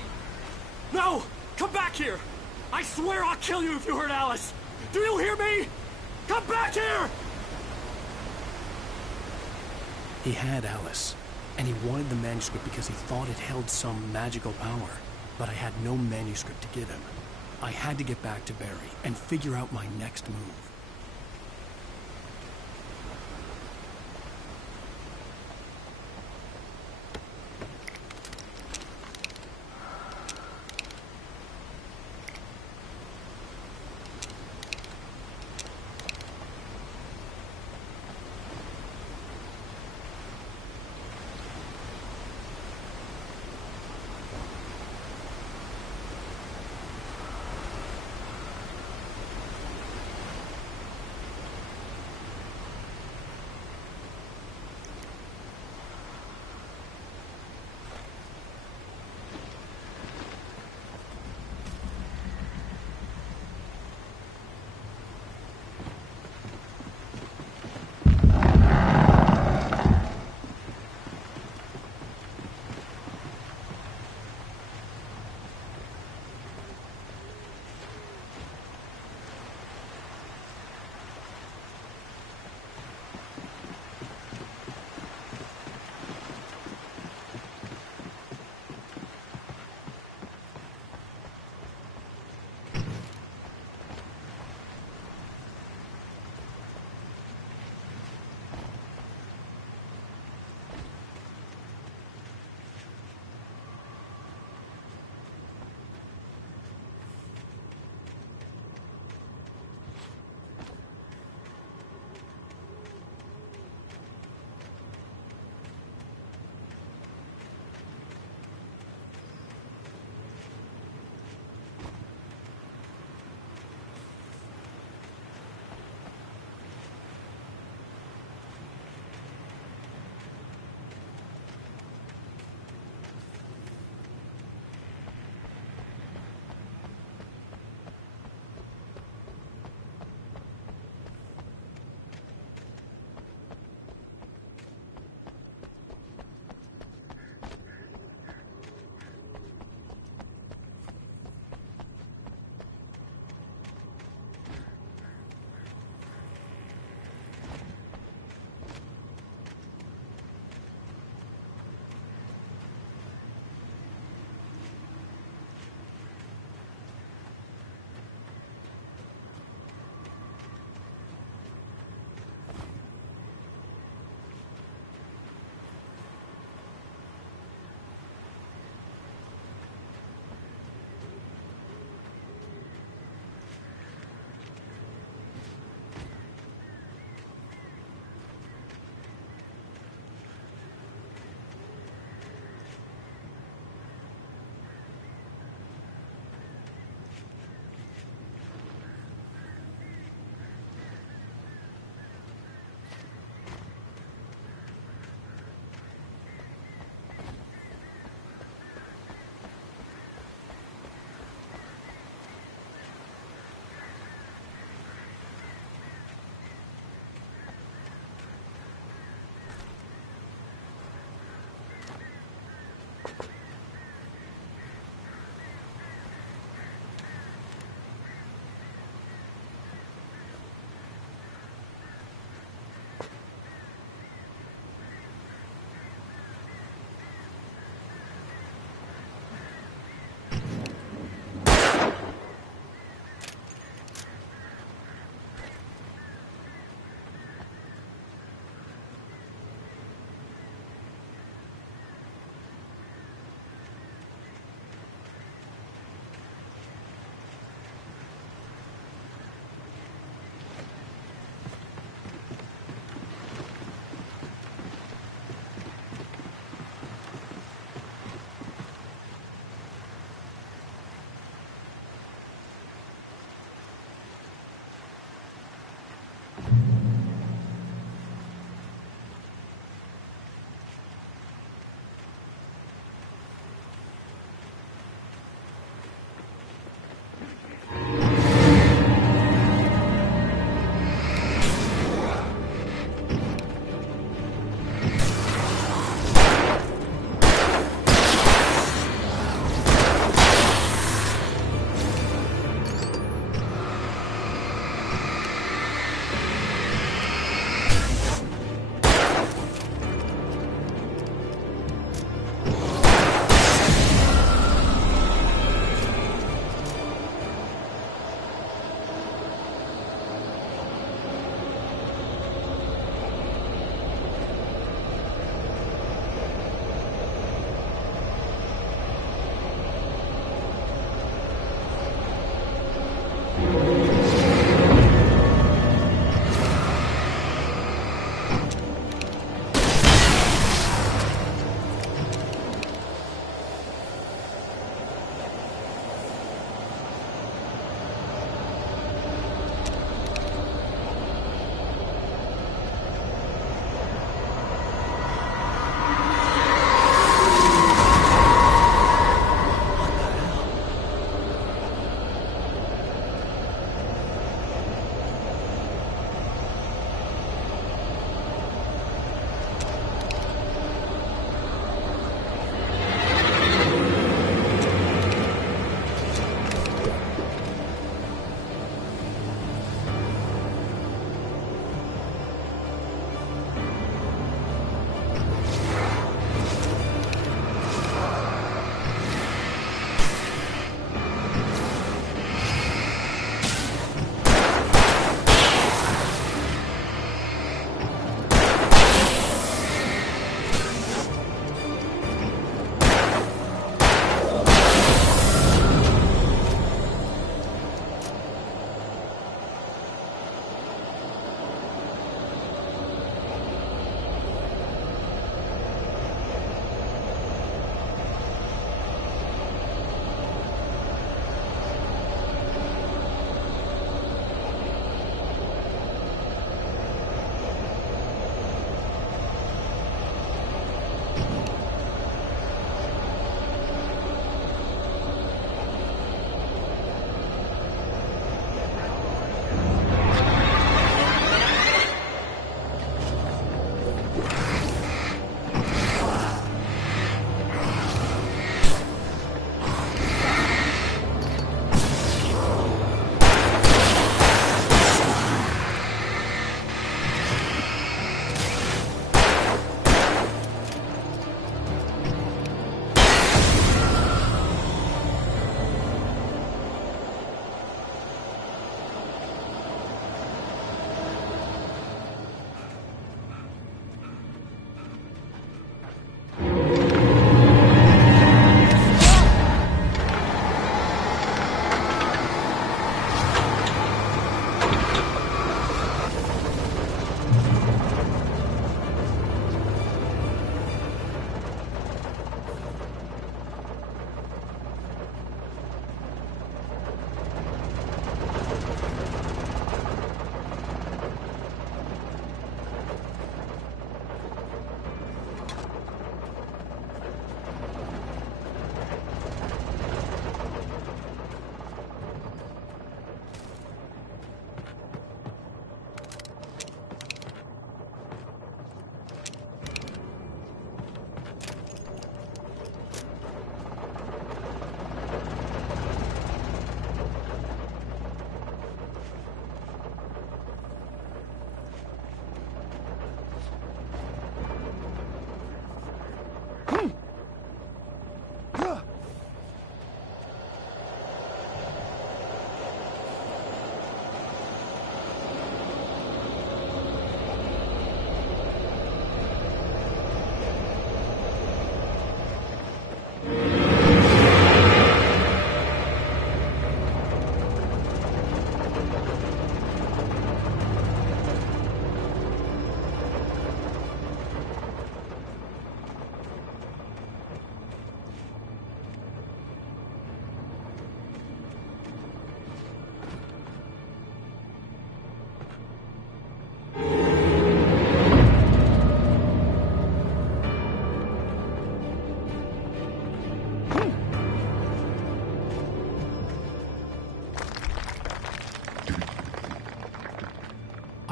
No! Come back here! I swear I'll kill you if you hurt Alice! Do you hear me? Come back here! He had Alice, and he wanted the manuscript because he thought it held some magical power. But I had no manuscript to give him. I had to get back to Barry and figure out my next move.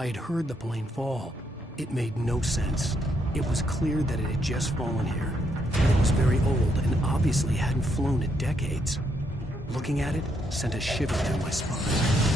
I had heard the plane fall. It made no sense. It was clear that it had just fallen here. And it was very old and obviously hadn't flown in decades. Looking at it sent a shiver down my spine.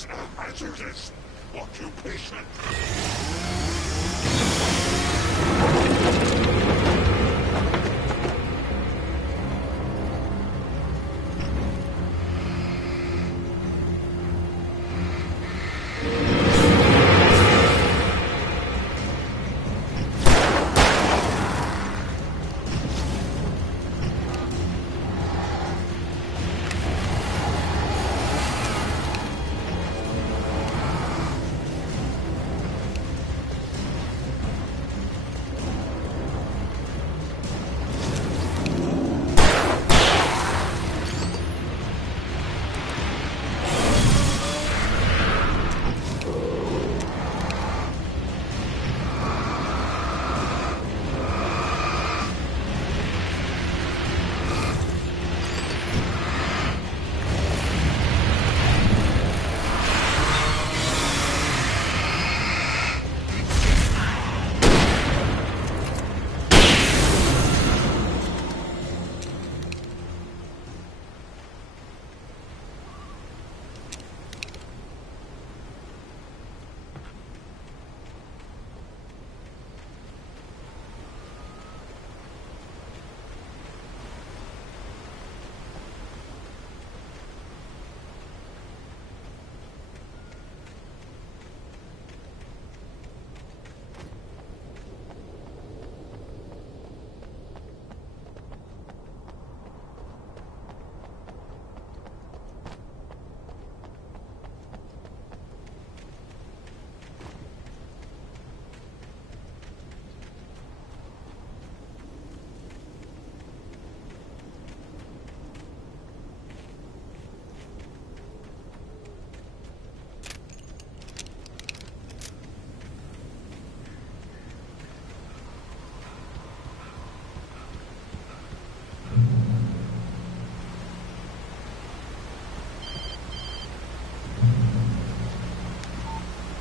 is a hazardous occupation.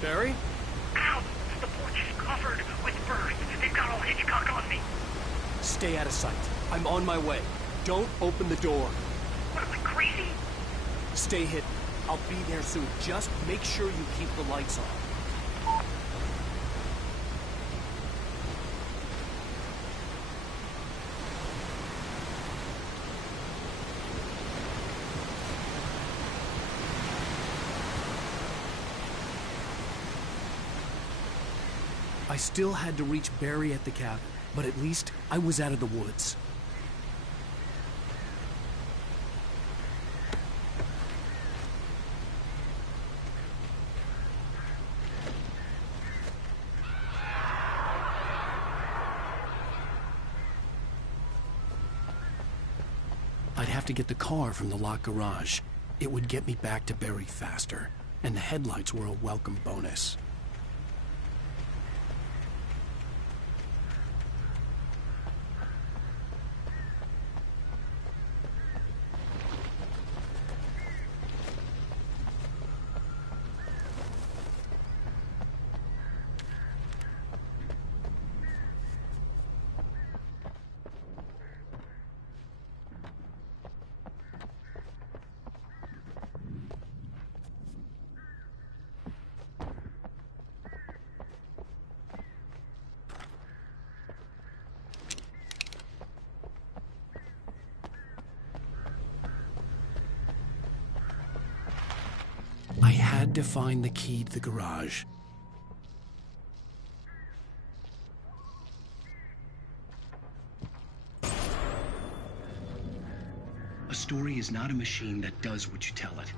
Barry? Ow! The porch is covered with birds. They've got all Hitchcock on me. Stay out of sight. I'm on my way. Don't open the door. What am I, crazy? Stay hidden. I'll be there soon. Just make sure you keep the lights on. I still had to reach Barry at the cabin, but at least I was out of the woods. I'd have to get the car from the locked garage. It would get me back to Barry faster, and the headlights were a welcome bonus. I had to find the key to the garage. A story is not a machine that does what you tell it.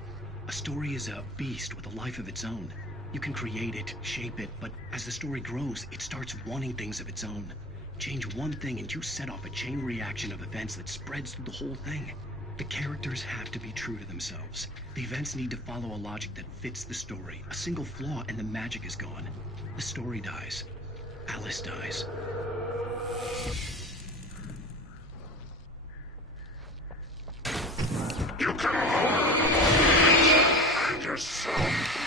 A story is a beast with a life of its own. You can create it, shape it, but as the story grows, it starts wanting things of its own. Change one thing and you set off a chain reaction of events that spreads through the whole thing. The characters have to be true to themselves. The events need to follow a logic that fits the story. A single flaw and the magic is gone. The story dies. Alice dies. You can and yourself.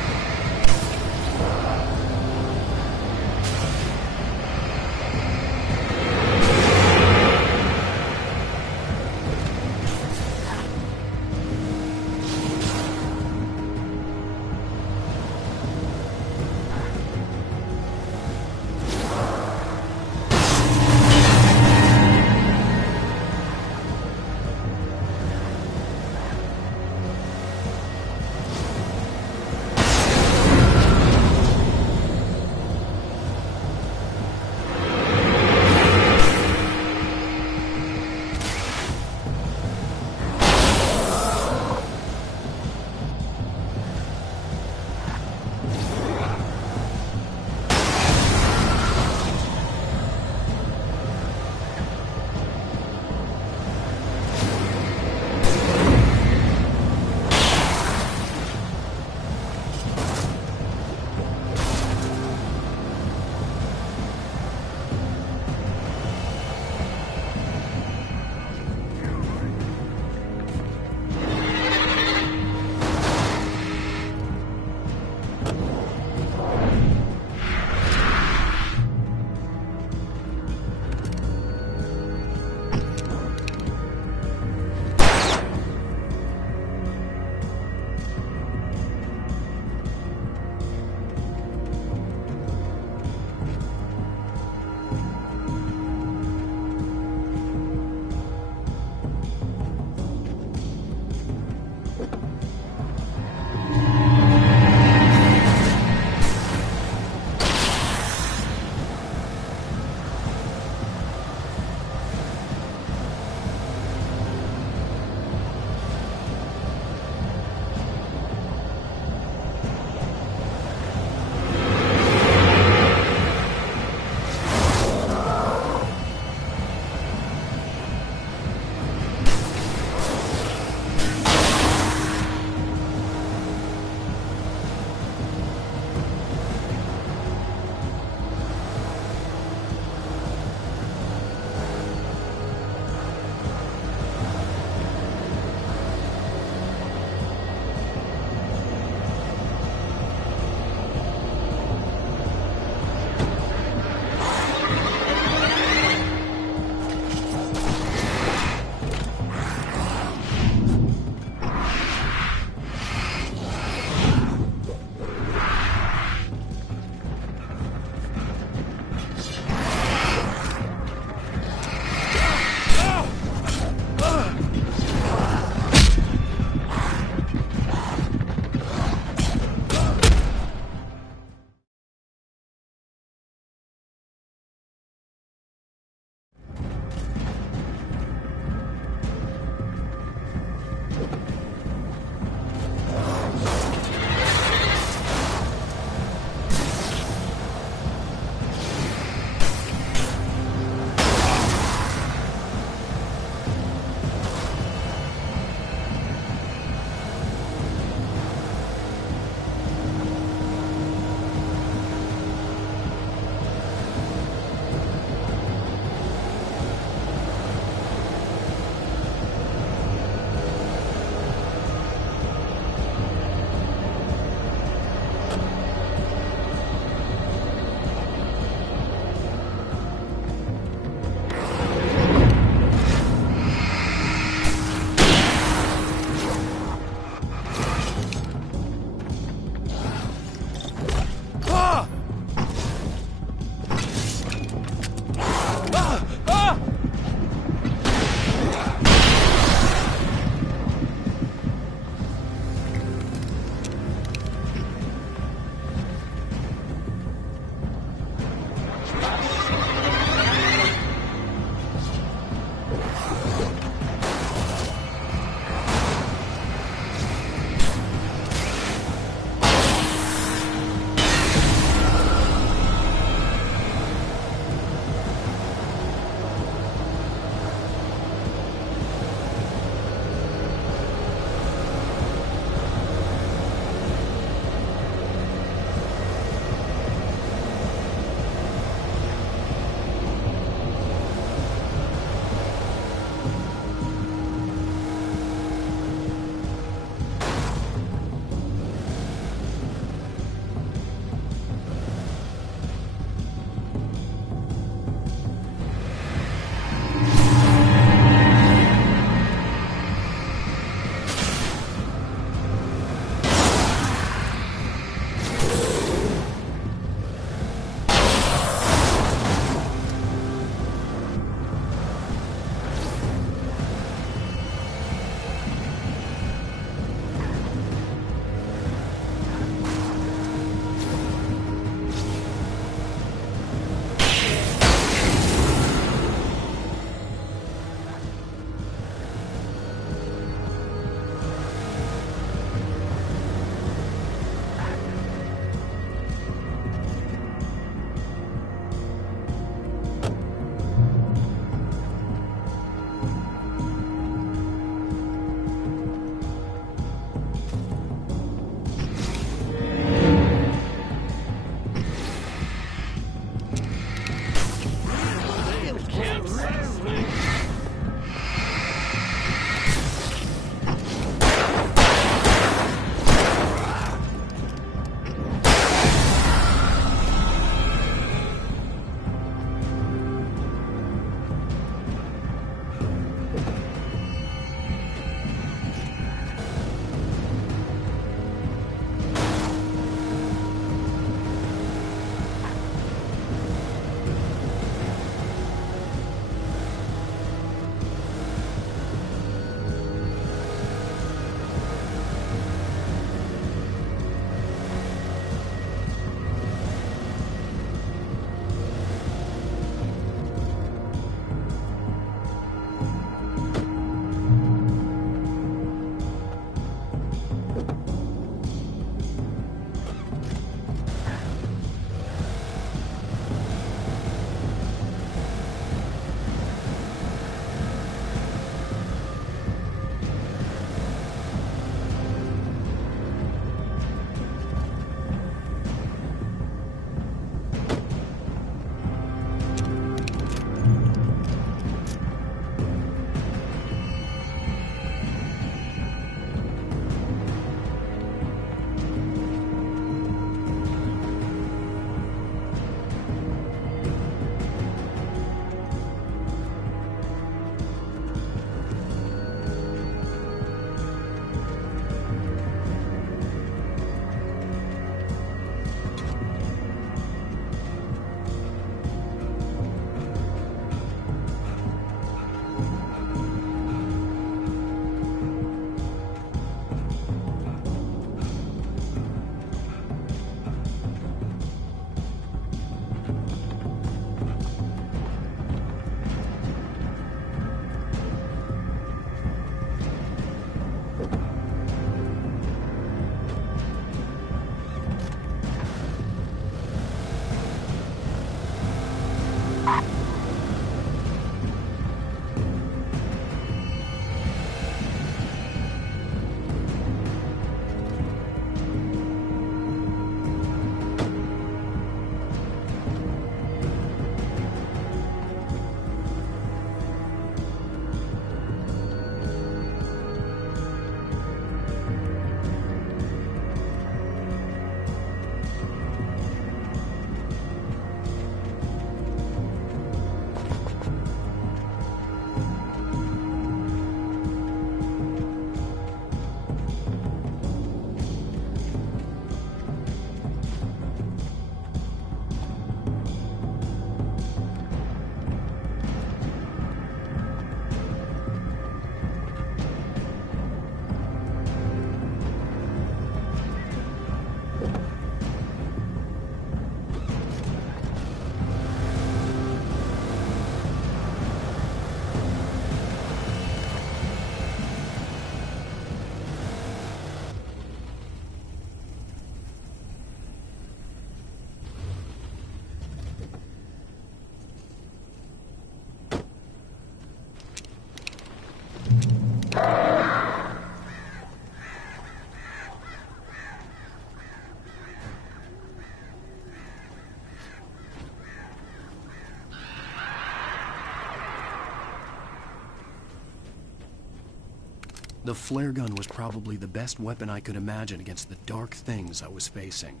The flare gun was probably the best weapon I could imagine against the dark things I was facing.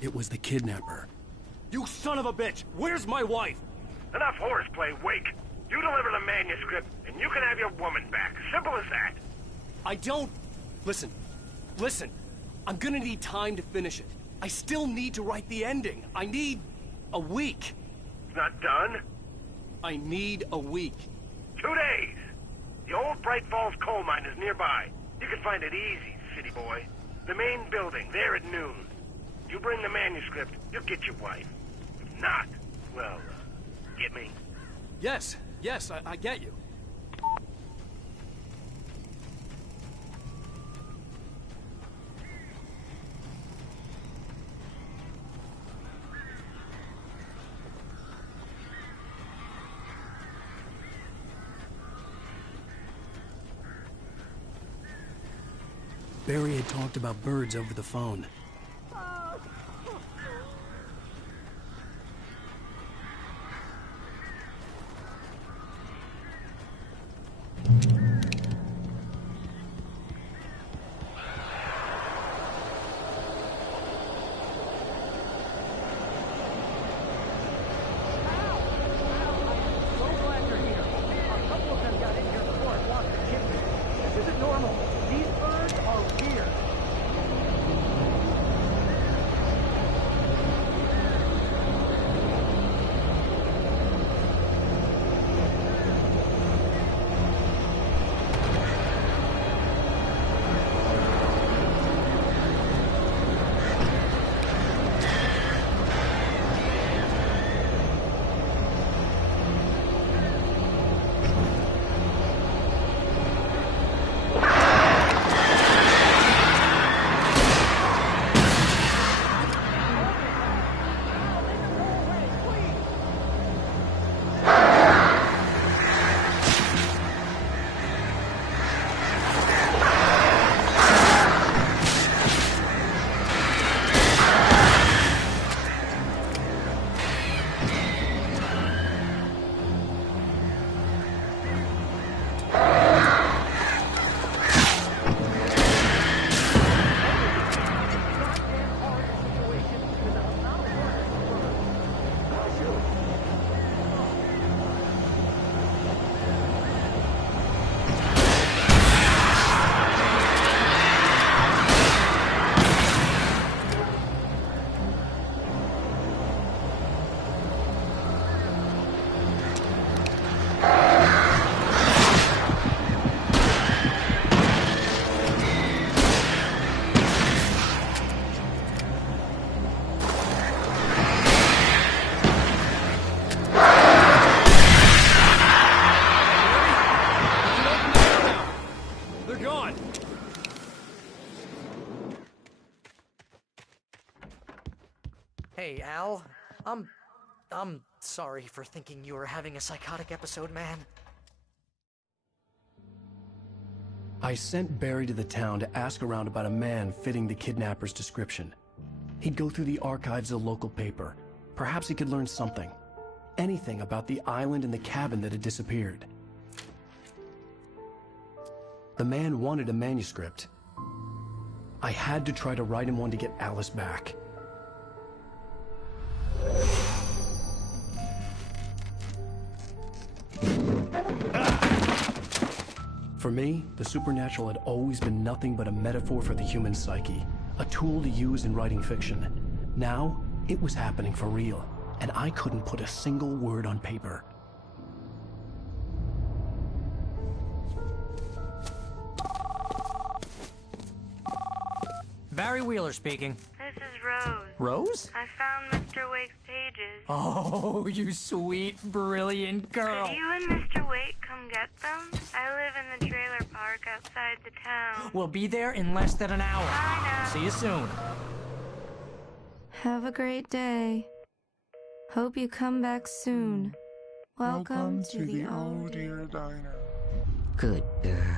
It was the kidnapper. You son of a bitch! Where's my wife? Enough horseplay, Wake. You deliver the manuscript, and you can have your woman back. Simple as that. I don't... Listen. I'm gonna need time to finish it. I still need to write the ending. I need a week. It's not done? I need a week. 2 days. The old Bright Falls coal mine is nearby. You can find it easy, city boy. The main building, there at noon. You bring the manuscript, you'll get your wife. If not, well, get me? Yes, I get you. Barry had talked about birds over the phone. Hey, Al. I'm sorry for thinking you were having a psychotic episode, man. I sent Barry to the town to ask around about a man fitting the kidnapper's description. He'd go through the archives of the local paper. Perhaps he could learn something. Anything about the island and the cabin that had disappeared. The man wanted a manuscript. I had to try to write him one to get Alice back. For me, the supernatural had always been nothing but a metaphor for the human psyche, a tool to use in writing fiction. Now, it was happening for real, and I couldn't put a single word on paper. Barry Wheeler speaking. This is Rose. Rose? I found Mr. Wake's pages. Oh, you sweet, brilliant girl. Could you and Mr. Wake come get them? I live in the trailer park outside the town. We'll be there in less than an hour. Bye now. See you soon. Have a great day. Hope you come back soon. Welcome to the Oh Dear Diner. Good girl.